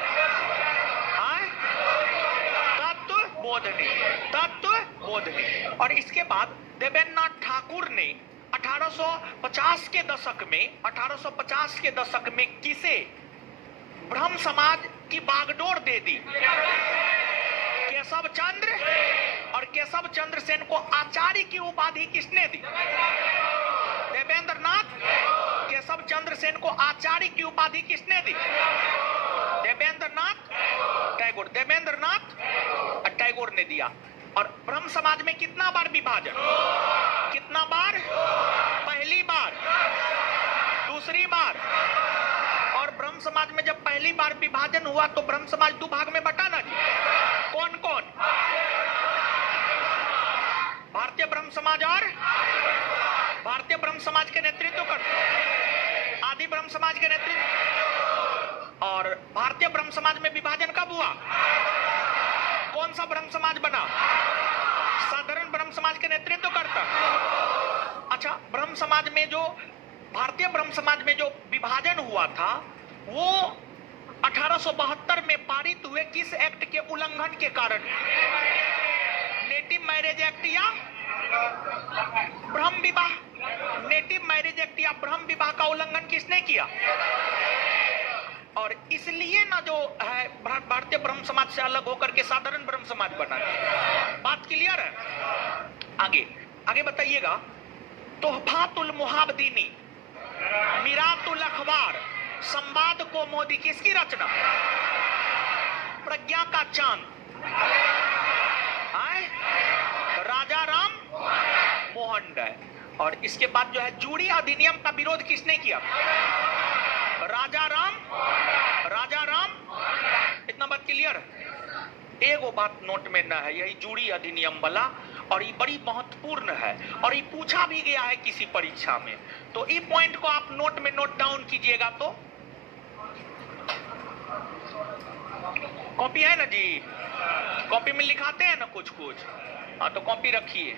तत्वबोधनी। और इसके बाद देवेंद्रनाथ ठाकुर ने 1850 के दशक में किसे ब्रह्म समाज की बागडोर दे दी? केशव चंद्र। और केशव चंद्र सेन को आचार्य की उपाधि किसने दी? देवेंद्रनाथ। केशव चंद्र सेन को आचार्य की उपाधि किसने दी? देवेंद्रनाथ टैगोर ने दिया। और ब्रह्म समाज में कितना बार विभाजन? कितना बार? पहली बार, दूसरी बार। और ब्रह्म समाज में जब पहली बार विभाजन हुआ तो ब्रह्म समाज दो भाग में बटा ना जी? कौन कौन? भारतीय ब्रह्म समाज और भारतीय ब्रह्म समाज के नेतृत्व कर आदि ब्रह्म समाज के नेतृत्व। और भारतीय ब्रह्म समाज में विभाजन कब हुआ? कौन सा ब्रह्म समाज बना? साधारण ब्रह्म समाज के नेतृत्व करता। अच्छा, ब्रह्म समाज में जो भारतीय ब्रह्म समाज में जो विभाजन हुआ था वो 1872 में पारित हुए किस एक्ट के उल्लंघन के कारण? नेटिव मैरिज एक्ट या ब्रह्म विवाह? नेटिव मैरिज एक्ट या ब्रह्म विवाह का उल्लंघन किसने किया? और इसलिए ना जो है भारतीय ब्रह्म समाज से अलग होकर के साधारण ब्रह्म समाज बना। बात क्लियर है? आगे बताइएगा। तोहफातुल मुहाबदीनी, मिरातुल अखबार, संवाद को मोदी किसकी रचना? प्रज्ञा का चांद। राजा राम मोहन राय। और इसके बाद जो है जूड़ी अधिनियम का विरोध किसने किया? राजा राम। इतना बात क्लियर है? एगो बात नोट में ना है, यही जूड़ी अधिनियम वाला, और ये बड़ी महत्वपूर्ण है और ये पूछा भी गया है किसी परीक्षा में, तो इस पॉइंट को आप नोट में नोट डाउन कीजिएगा। तो कॉपी है ना जी? कॉपी में लिखाते हैं ना कुछ। हाँ, तो कॉपी रखिए।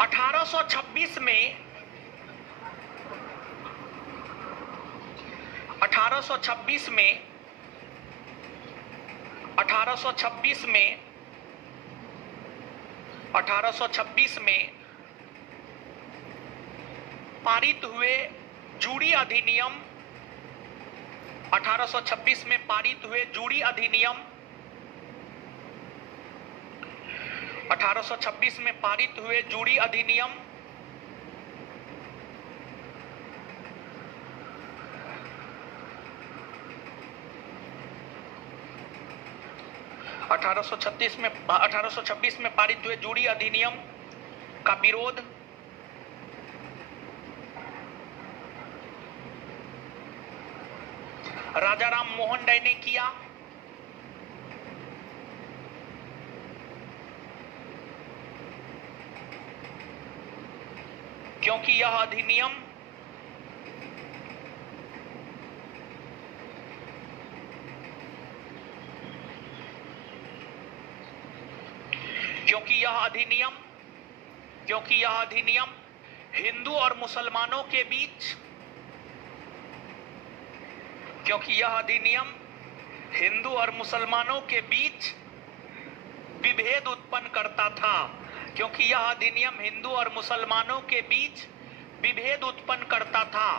1826 में 1826 में पारित हुए जूड़ी अधिनियम 1826 में पारित हुए जूड़ी अधिनियम 1826 में पारित हुए जूड़ी अधिनियम 1826 में पारित हुए जूरी अधिनियम का विरोध राजा राम मोहन राय ने किया। क्योंकि यह अधिनियम हिंदू और मुसलमानों के बीच विभेद उत्पन्न करता था। क्योंकि यह अधिनियम हिंदू और मुसलमानों के बीच विभेद उत्पन्न करता था।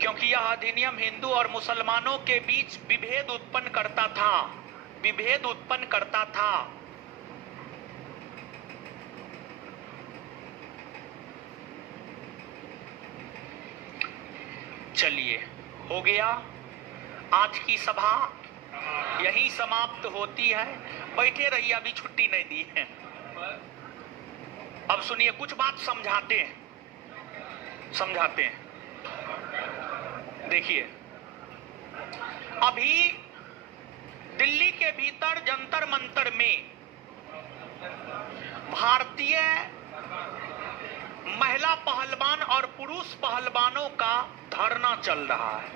क्योंकि यह अधिनियम हिंदू और मुसलमानों के बीच विभेद उत्पन्न करता था। चलिए, हो गया। आज की सभा यही समाप्त होती है। बैठे रहिए, अभी छुट्टी नहीं दी है। अब सुनिए, कुछ बात समझाते हैं। देखिए, अभी दिल्ली के भीतर जंतर मंतर में भारतीय महिला पहलवान और पुरुष पहलवानों का धरना चल रहा है।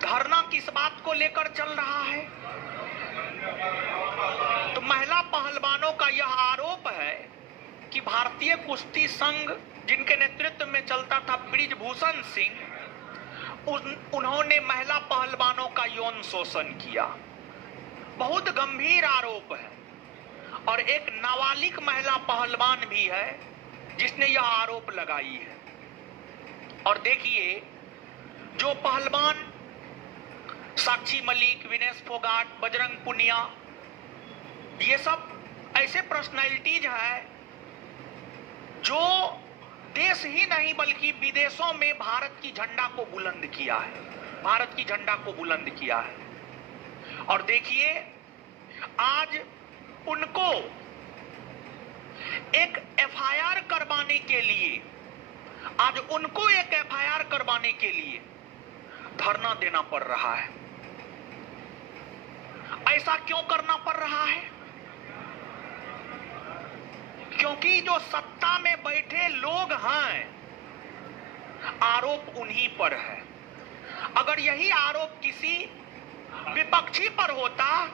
धरना किस बात को लेकर चल रहा है? तो महिला पहलवानों का यह आरोप है कि भारतीय कुश्ती संघ, जिनके नेतृत्व में चलता था ब्रिजभूषण सिंह, उन्होंने महिला पहलवानों का यौन शोषण किया। बहुत गंभीर आरोप है। और एक नाबालिग महिला पहलवान भी है जिसने यह आरोप लगाई है। और देखिए, जो पहलवान साक्षी मलिक, विनेश फोगाट, बजरंग पुनिया, ये सब ऐसे पर्सनैलिटीज हैं जो देश ही नहीं बल्कि विदेशों में भारत की झंडा को बुलंद किया है। और देखिए, आज उनको एक एफआईआर करवाने के लिए धरना देना पड़ रहा है। ऐसा क्यों करना पड़ रहा है? क्योंकि जो सत्ता में बैठे लोग हैं, आरोप उन्हीं पर है। अगर यही आरोप किसी विपक्षी पर होता,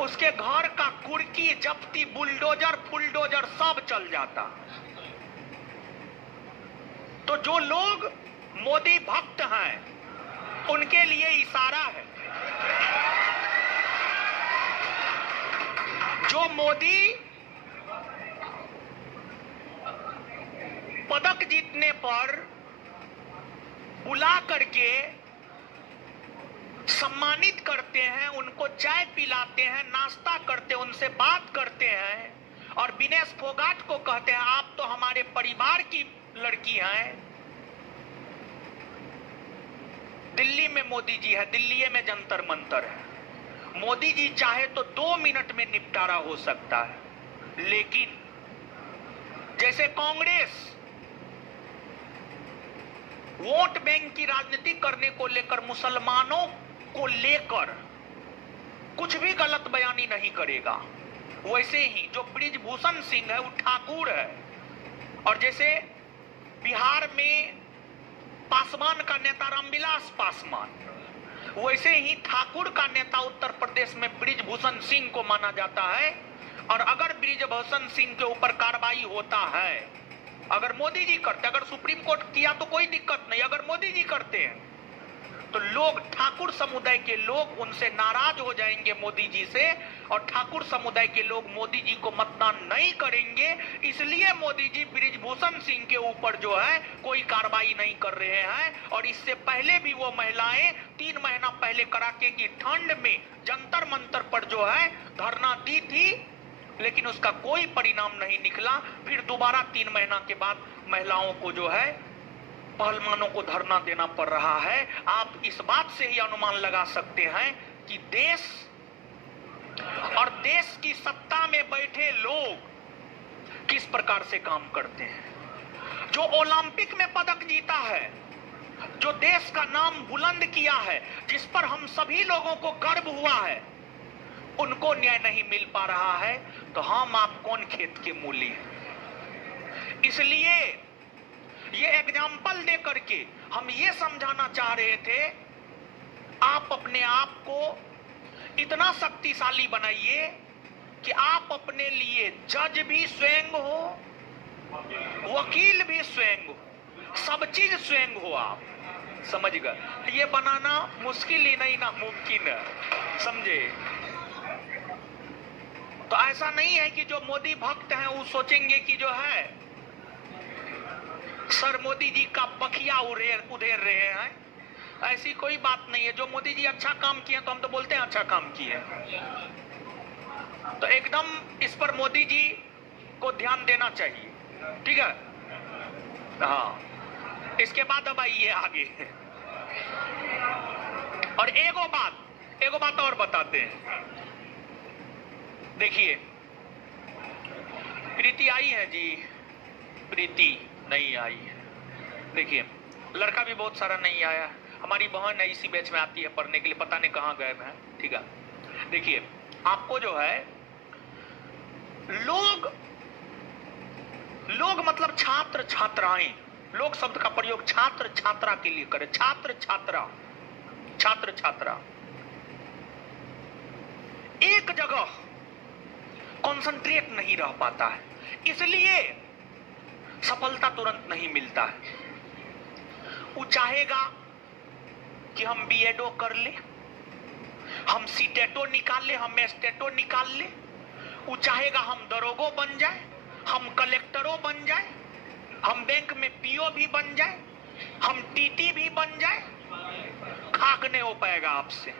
उसके घर का कुर्की, जप्ती, बुलडोजर, फुलडोजर सब चल जाता। तो जो लोग मोदी भक्त हैं, उनके लिए इशारा है। जो मोदी पदक जीतने पर बुला करके सम्मानित करते हैं, उनको चाय पिलाते हैं, नाश्ता करते हैं, उनसे बात करते हैं, और विनेश फोगाट को कहते हैं आप तो हमारे परिवार की लड़की हैं। दिल्ली में मोदी जी है, दिल्ली में जंतर मंतर है। मोदी जी चाहे तो 2 मिनट में निपटारा हो सकता है, लेकिन जैसे कांग्रेस वोट बैंक की राजनीति करने को लेकर, मुसलमानों को लेकर कुछ भी गलत बयानी नहीं करेगा, वैसे ही जो ब्रिजभूषण सिंह है वो ठाकुर है। और जैसे बिहार में पासवान का नेता रामविलास पासवान, वैसे ही ठाकुर का नेता उत्तर प्रदेश में ब्रिजभूषण सिंह को माना जाता है। और अगर ब्रिजभूषण सिंह के ऊपर कार्रवाई होता है, अगर मोदी जी करते, अगर सुप्रीम कोर्ट किया तो कोई दिक्कत नहीं, अगर मोदी जी करते हैं तो लोग, ठाकुर समुदाय के लोग उनसे नाराज हो जाएंगे मोदी जी से, और ठाकुर समुदाय के लोग मोदी जी को मतदान नहीं करेंगे। इसलिए मोदी जी ब्रिजभूषण सिंह के ऊपर जो है कोई कार्रवाई नहीं कर रहे हैं। और इससे पहले भी वो महिलाएं 3 महीना पहले कड़ाके की ठंड में जंतर मंतर पर जो है धरना दी थी, लेकिन उसका कोई परिणाम नहीं निकला। फिर दोबारा 3 महीना के बाद महिलाओं को जो है, पहलवानों को धरना देना पड़ रहा है। आप इस बात से ही अनुमान लगा सकते हैं कि देश और देश की सत्ता में बैठे लोग किस प्रकार से काम करते हैं। जो ओलंपिक में पदक जीता है, जो देश का नाम बुलंद किया है, जिस पर हम सभी लोगों को गर्व हुआ है, उनको न्याय नहीं मिल पा रहा है, तो हम आप कौन खेत के मूली हैं। इसलिए ये एग्जाम्पल दे करके हम ये समझाना चाह रहे थे, आप अपने आप को इतना शक्तिशाली बनाइए कि आप अपने लिए जज भी स्वयं हो, वकील भी स्वयं हो, सब चीज स्वयं हो। आप समझ गए। ये बनाना मुश्किल ही नहीं, नामुमकिन है, समझे। तो ऐसा नहीं है कि जो मोदी भक्त हैं वो सोचेंगे कि जो है सर मोदी जी का बखिया उधेर रहे हैं। ऐसी कोई बात नहीं है। जो मोदी जी अच्छा काम किए तो हम तो बोलते हैं अच्छा काम किए। तो एकदम इस पर मोदी जी को ध्यान देना चाहिए, ठीक है। हाँ, इसके बाद अब आइए आगे। और एगो बात और बताते हैं। देखिए, प्रीति आई है जी, प्रीति नहीं आई है। देखिए, लड़का भी बहुत सारा नहीं आया। हमारी बहन है, इसी बैच में आती है पढ़ने के लिए, पता नहीं कहाँ गए हैं, ठीक है। देखिए, आपको जो है लोग मतलब छात्र छात्राएं, लोग शब्द का प्रयोग छात्र छात्रा के लिए करें। छात्र छात्रा, छात्र छात्रा एक जगह कंसंट्रेट नहीं रह पाता है, इसलिए सफलता तुरंत नहीं मिलता है। वो चाहेगा कि हम बीएडओ कर ले, हम सीटेटो निकाल ले, हम एस्टेटो निकाल ले। वो चाहेगा हम दरोगो बन जाए, हम कलेक्टरों बन जाए, हम बैंक में पीओ भी बन जाए, हम टीटी भी बन जाए। खाक नहीं हो पाएगा आपसे,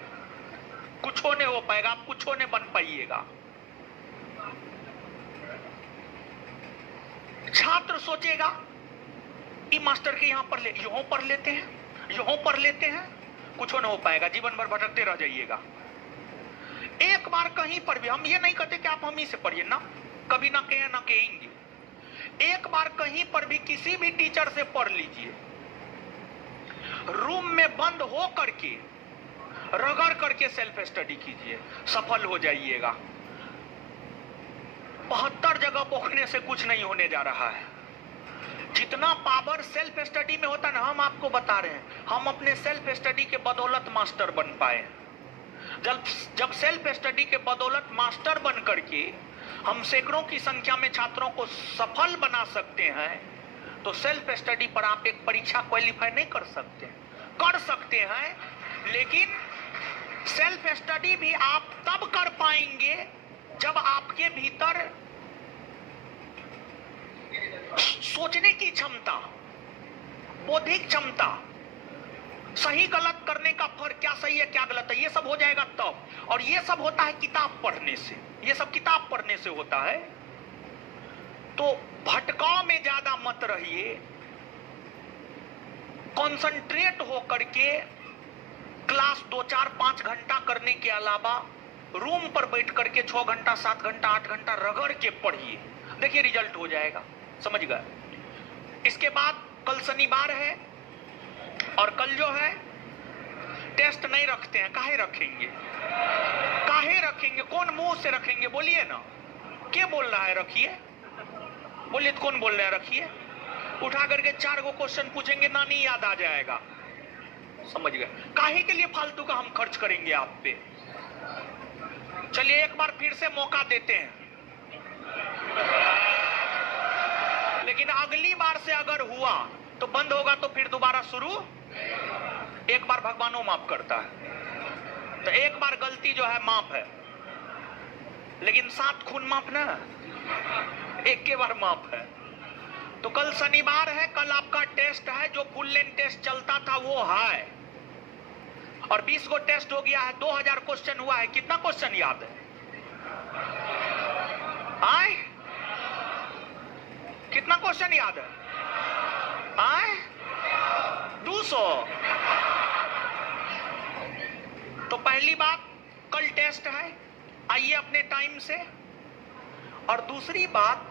कुछ नहीं हो पाएगा, आप कुछ नहीं बन पाइएगा। छात्र सोचेगा ई मास्टर के यहां पर यहां पढ़ लेते हैं, यहां पढ़ लेते हैं, कुछ नहीं हो पाएगा, जीवन भर भटकते रह जाइएगा। एक बार कहीं पर भी, हम ये नहीं कहते कि आप हम ही से पढ़िए ना, कभी ना कहें ना कहेंगे। एक बार कहीं पर भी किसी भी टीचर से पढ़ लीजिए, रूम में बंद हो करके रगड़ करके सेल्फ स्टडी कीजिए, सफल हो जाइएगा। 72 जगह पोखने से कुछ नहीं होने जा रहा है। जितना पावर सेल्फ स्टडी में होता है ना, हम आपको बता रहे हैं, हम अपने सेल्फ स्टडी के बदौलत मास्टर बन पाए। जब सेल्फ स्टडी के बदौलत मास्टर बन करके हम सैकड़ों की संख्या में छात्रों को सफल बना सकते हैं, तो सेल्फ स्टडी पर आप एक परीक्षा क्वालिफाई नहीं कर सकते। कर सकते हैं, लेकिन सेल्फ स्टडी भी आप तब कर पाएंगे जब आपके भीतर सोचने की क्षमता, बौद्धिक क्षमता, सही गलत करने का फर्क, क्या सही है क्या गलत है, ये सब हो जाएगा तब। और ये सब होता है किताब पढ़ने से, ये सब किताब पढ़ने से होता है। तो भटकाव में ज्यादा मत रहिए, कंसंट्रेट हो करके क्लास 2, 4, 5 घंटा करने के अलावा रूम पर बैठ करके 6 घंटा, 7 घंटा, 8 घंटा रगड़ के पढ़िए, देखिए रिजल्ट हो जाएगा। समझ गए। इसके बाद कल शनिवार है, और कल जो है टेस्ट नहीं रखते हैं। काहे रखेंगे, काहे रखेंगे, कौन मुंह से रखेंगे, बोलिए ना। क्या बोल रहा है रखिए, बोलिए तो कौन बोल रहा है रखिए। उठा करके 4 गो क्वेश्चन पूछेंगे, ना नहीं याद आ जाएगा। समझ गए। काहे के लिए फालतू का हम खर्च करेंगे आप पे। चलिए एक बार फिर से मौका देते हैं, लेकिन अगली बार से अगर हुआ तो बंद होगा, तो फिर दोबारा शुरू। एक बार भगवानों माफ करता है, तो एक बार गलती जो है माफ है, लेकिन 7 खून माफ ना, एक के बार माफ है। तो कल शनिवार है, कल आपका टेस्ट है। जो फुल लेंथ टेस्ट चलता था वो है, और 20 गो टेस्ट हो गया है, 2000 क्वेश्चन हुआ है। कितना क्वेश्चन याद है आए? कितना क्वेश्चन याद है आए? 200। तो पहली बात, कल टेस्ट है, आइए अपने टाइम से। और दूसरी बात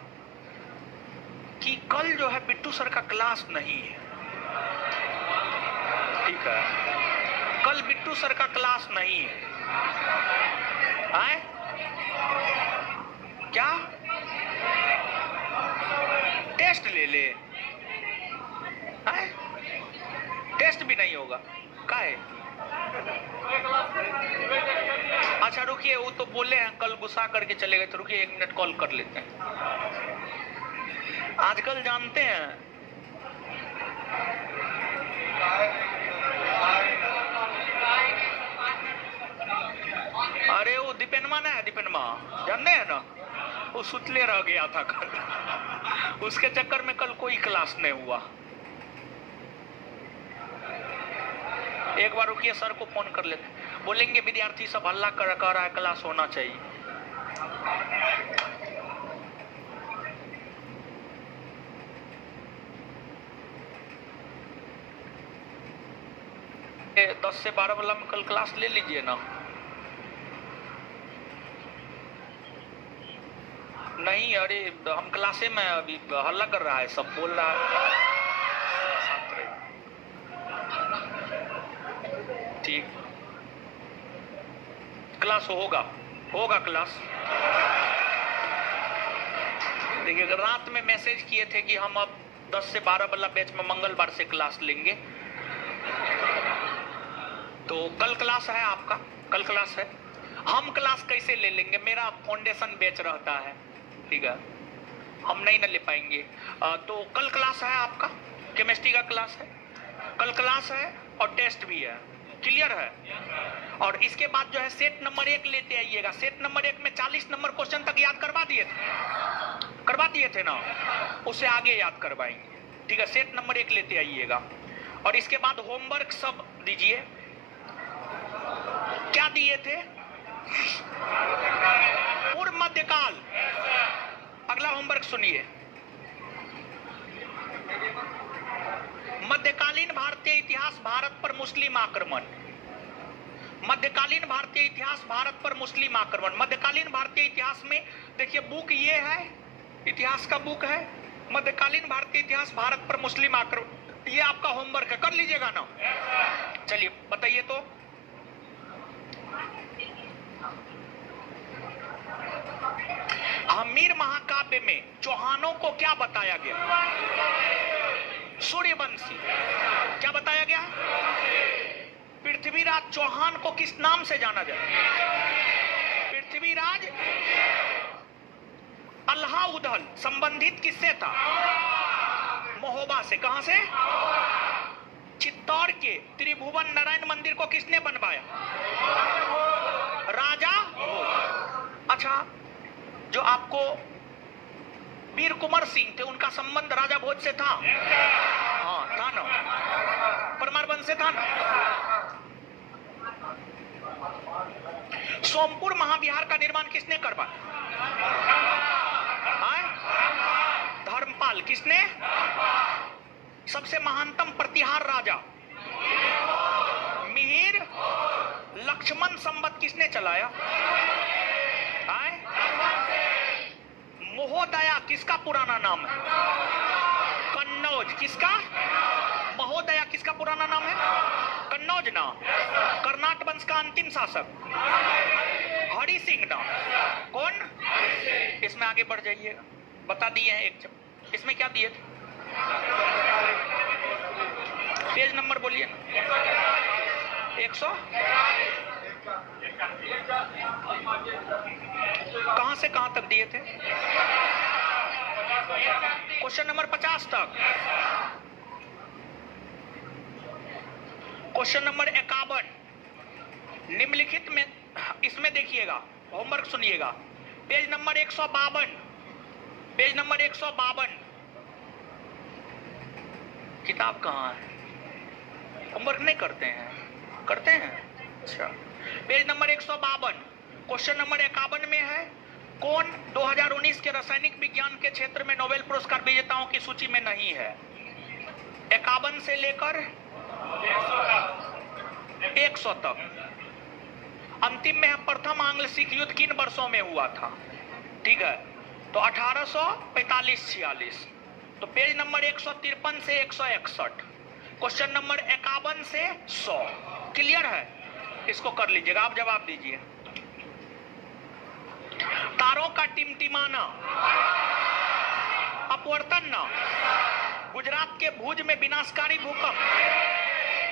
कि कल जो है बिट्टू सर का क्लास नहीं है, ठीक है, कल बिट्टू सर का क्लास नहीं है। आए? क्या टेस्ट ले ले? आए? टेस्ट भी नहीं होगा, क्या है? अच्छा रुकिए, वो तो बोले हैं कल गुस्सा करके चले गए, तो रुकिए 1 मिनट कॉल कर लेते हैं। आजकल जानते हैं अरे वो दीपेनमा ना है, दीपेनमा जानते हैं ना, वो सुतले रह गया था कल, उसके चक्कर में कल कोई क्लास नहीं हुआ। एक बार रुकिए, सर को फोन कर लेते, बोलेंगे विद्यार्थी सब हल्ला कर रहा है, क्लास होना चाहिए। ये 10 से 12 वाला में कल क्लास ले लीजिए ना। नहीं अरे हम क्लासे में अभी हल्ला कर रहा है, सब बोल रहा है। ठीक, क्लास होगा क्लास। देखिए अगर रात में मैसेज किए थे कि हम अब 10 से 12 वाला बैच में मंगलवार से क्लास लेंगे, तो कल क्लास है आपका, कल क्लास है। हम क्लास कैसे ले लेंगे, मेरा फाउंडेशन बैच रहता है, ठीक है, हम नहीं ना ले पाएंगे। तो कल क्लास है आपका, केमिस्ट्री का क्लास है, कल क्लास है और टेस्ट भी है, क्लियर है। और इसके बाद जो है सेट नंबर 1 लेते आइएगा। सेट नंबर 1 में 40 नंबर क्वेश्चन तक याद करवा दिए थे ना, उससे आगे याद करवाएंगे, ठीक है। सेट नंबर 1 लेते आइएगा। और इसके बाद होमवर्क सब दीजिए। क्या दिए थे? पूर्व मध्यकाल। अगला होमवर्क सुनिए। मध्यकालीन भारतीय इतिहास, भारत पर मुस्लिम आक्रमण। मध्यकालीन भारतीय इतिहास, भारत पर मुस्लिम आक्रमण। मध्यकालीन भारतीय इतिहास में देखिए बुक ये है, इतिहास का बुक है, मध्यकालीन भारतीय इतिहास, भारत पर मुस्लिम आक्रमण। ये आपका होमवर्क है, कर लीजिएगा ना। चलिए बताइए तो, हमीर महाकाव्य में चौहानों को क्या बताया गया? सूर्यवंशी। क्या बताया गया? पृथ्वीराज चौहान को किस नाम से जाना जाए? पृथ्वीराज अल्लाउद्दौला। संबंधित किससे था? महोबा से। कहां से? चित्तौड़ के त्रिभुवन नारायण मंदिर को किसने बनवाया? राजा। अच्छा, जो आपको वीर कुंवर सिंह थे, उनका संबंध राजा भोज से था? हाँ था ना, परमार वंश से था ना। सोमपुर महाविहार का निर्माण किसने करवाया? धर्मपाल। किसने? सबसे महानतम प्रतिहार राजा मिहिर। लक्ष्मण संवत किसने चलाया? महोदया किसका पुराना नाम है? कन्नौज। किसका? महोदया किसका पुराना नाम है? कन्नौज ना। कर्नाट वंश का अंतिम शासक हरि सिंह ना। कौन? इसमें आगे बढ़ जाइएगा, बता दिए हैं एक जब। इसमें क्या दिए थे? पेज नंबर बोलिए ना। 100 कहां से कहां तक दिए थे? क्वेश्चन नंबर 50 तक। क्वेश्चन नंबर 51 निम्नलिखित में, इसमें देखिएगा, होमवर्क सुनिएगा। Page number 152, page number 152। किताब कहाँ है? होमवर्क नहीं करते हैं? करते हैं। अच्छा, पेज नंबर 152 क्वेश्चन नंबर 51 में है, कौन 2019 के रासायनिक विज्ञान के क्षेत्र में नोबेल पुरस्कार विजेताओं की सूची में नहीं है? 51 से लेकर 100 तक। अंतिम में प्रथम आंग्ल सिख युद्ध किन वर्षों में हुआ था? ठीक है, तो 1845-46। तो पेज नंबर 153 से 161, क्वेश्चन नंबर 51 से 100। क्लियर है? इसको कर लीजिएगा, आप जवाब दीजिए। तारों का टिमटिमाना, अपवर्तन, गुजरात के भुज में विनाशकारी भूकंप,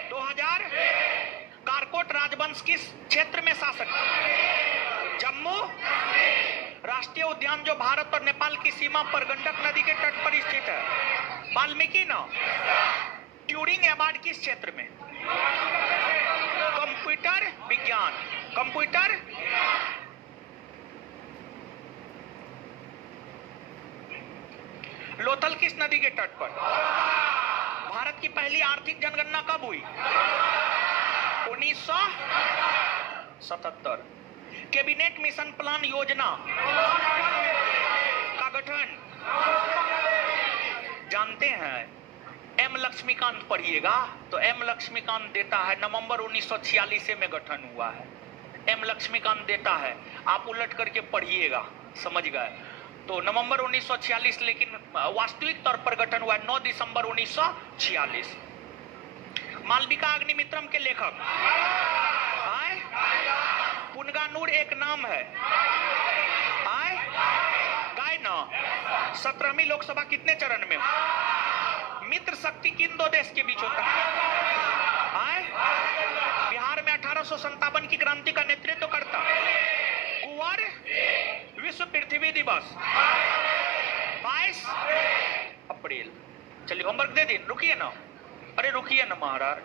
2000, कारकोट राजवंश किस क्षेत्र में शासक था? जम्मू। राष्ट्रीय उद्यान जो भारत और नेपाल की सीमा पर गंडक नदी के तट पर स्थित है, वाल्मीकि न। ट्यूरिंग अवार्ड किस क्षेत्र में? कंप्यूटर विज्ञान। कंप्यूटर। लोथल किस नदी के तट पर? भारत की पहली आर्थिक जनगणना कब हुई? 1977। कैबिनेट मिशन प्लान योजना का गठन जानते हैं? एम लक्ष्मीकांत पढ़िएगा तो एम लक्ष्मीकांत देता है नवंबर 1946 में गठन हुआ है। एम लक्ष्मीकांत देता है, आप उलट करके पढ़िएगा, समझ गए? तो नवंबर 1946, लेकिन वास्तविक तौर पर गठन हुआ 9 दिसंबर 1946। मालविका अग्निमित्रम के लेखक आए? पुनगानूर एक नाम है आए? गाय ना। 17वीं लोकसभा कितने चरण में? मित्र शक्ति किन दो देश के बीच होता है? आए? बिहार में 1857 की क्रांति का नेतृत्व करता कुंवर? विश्व पृथ्वी दिवस 22 अप्रैल। चलिए होमवर्क दे दी, रुकिए ना। अरे रुकिए ना महाराज।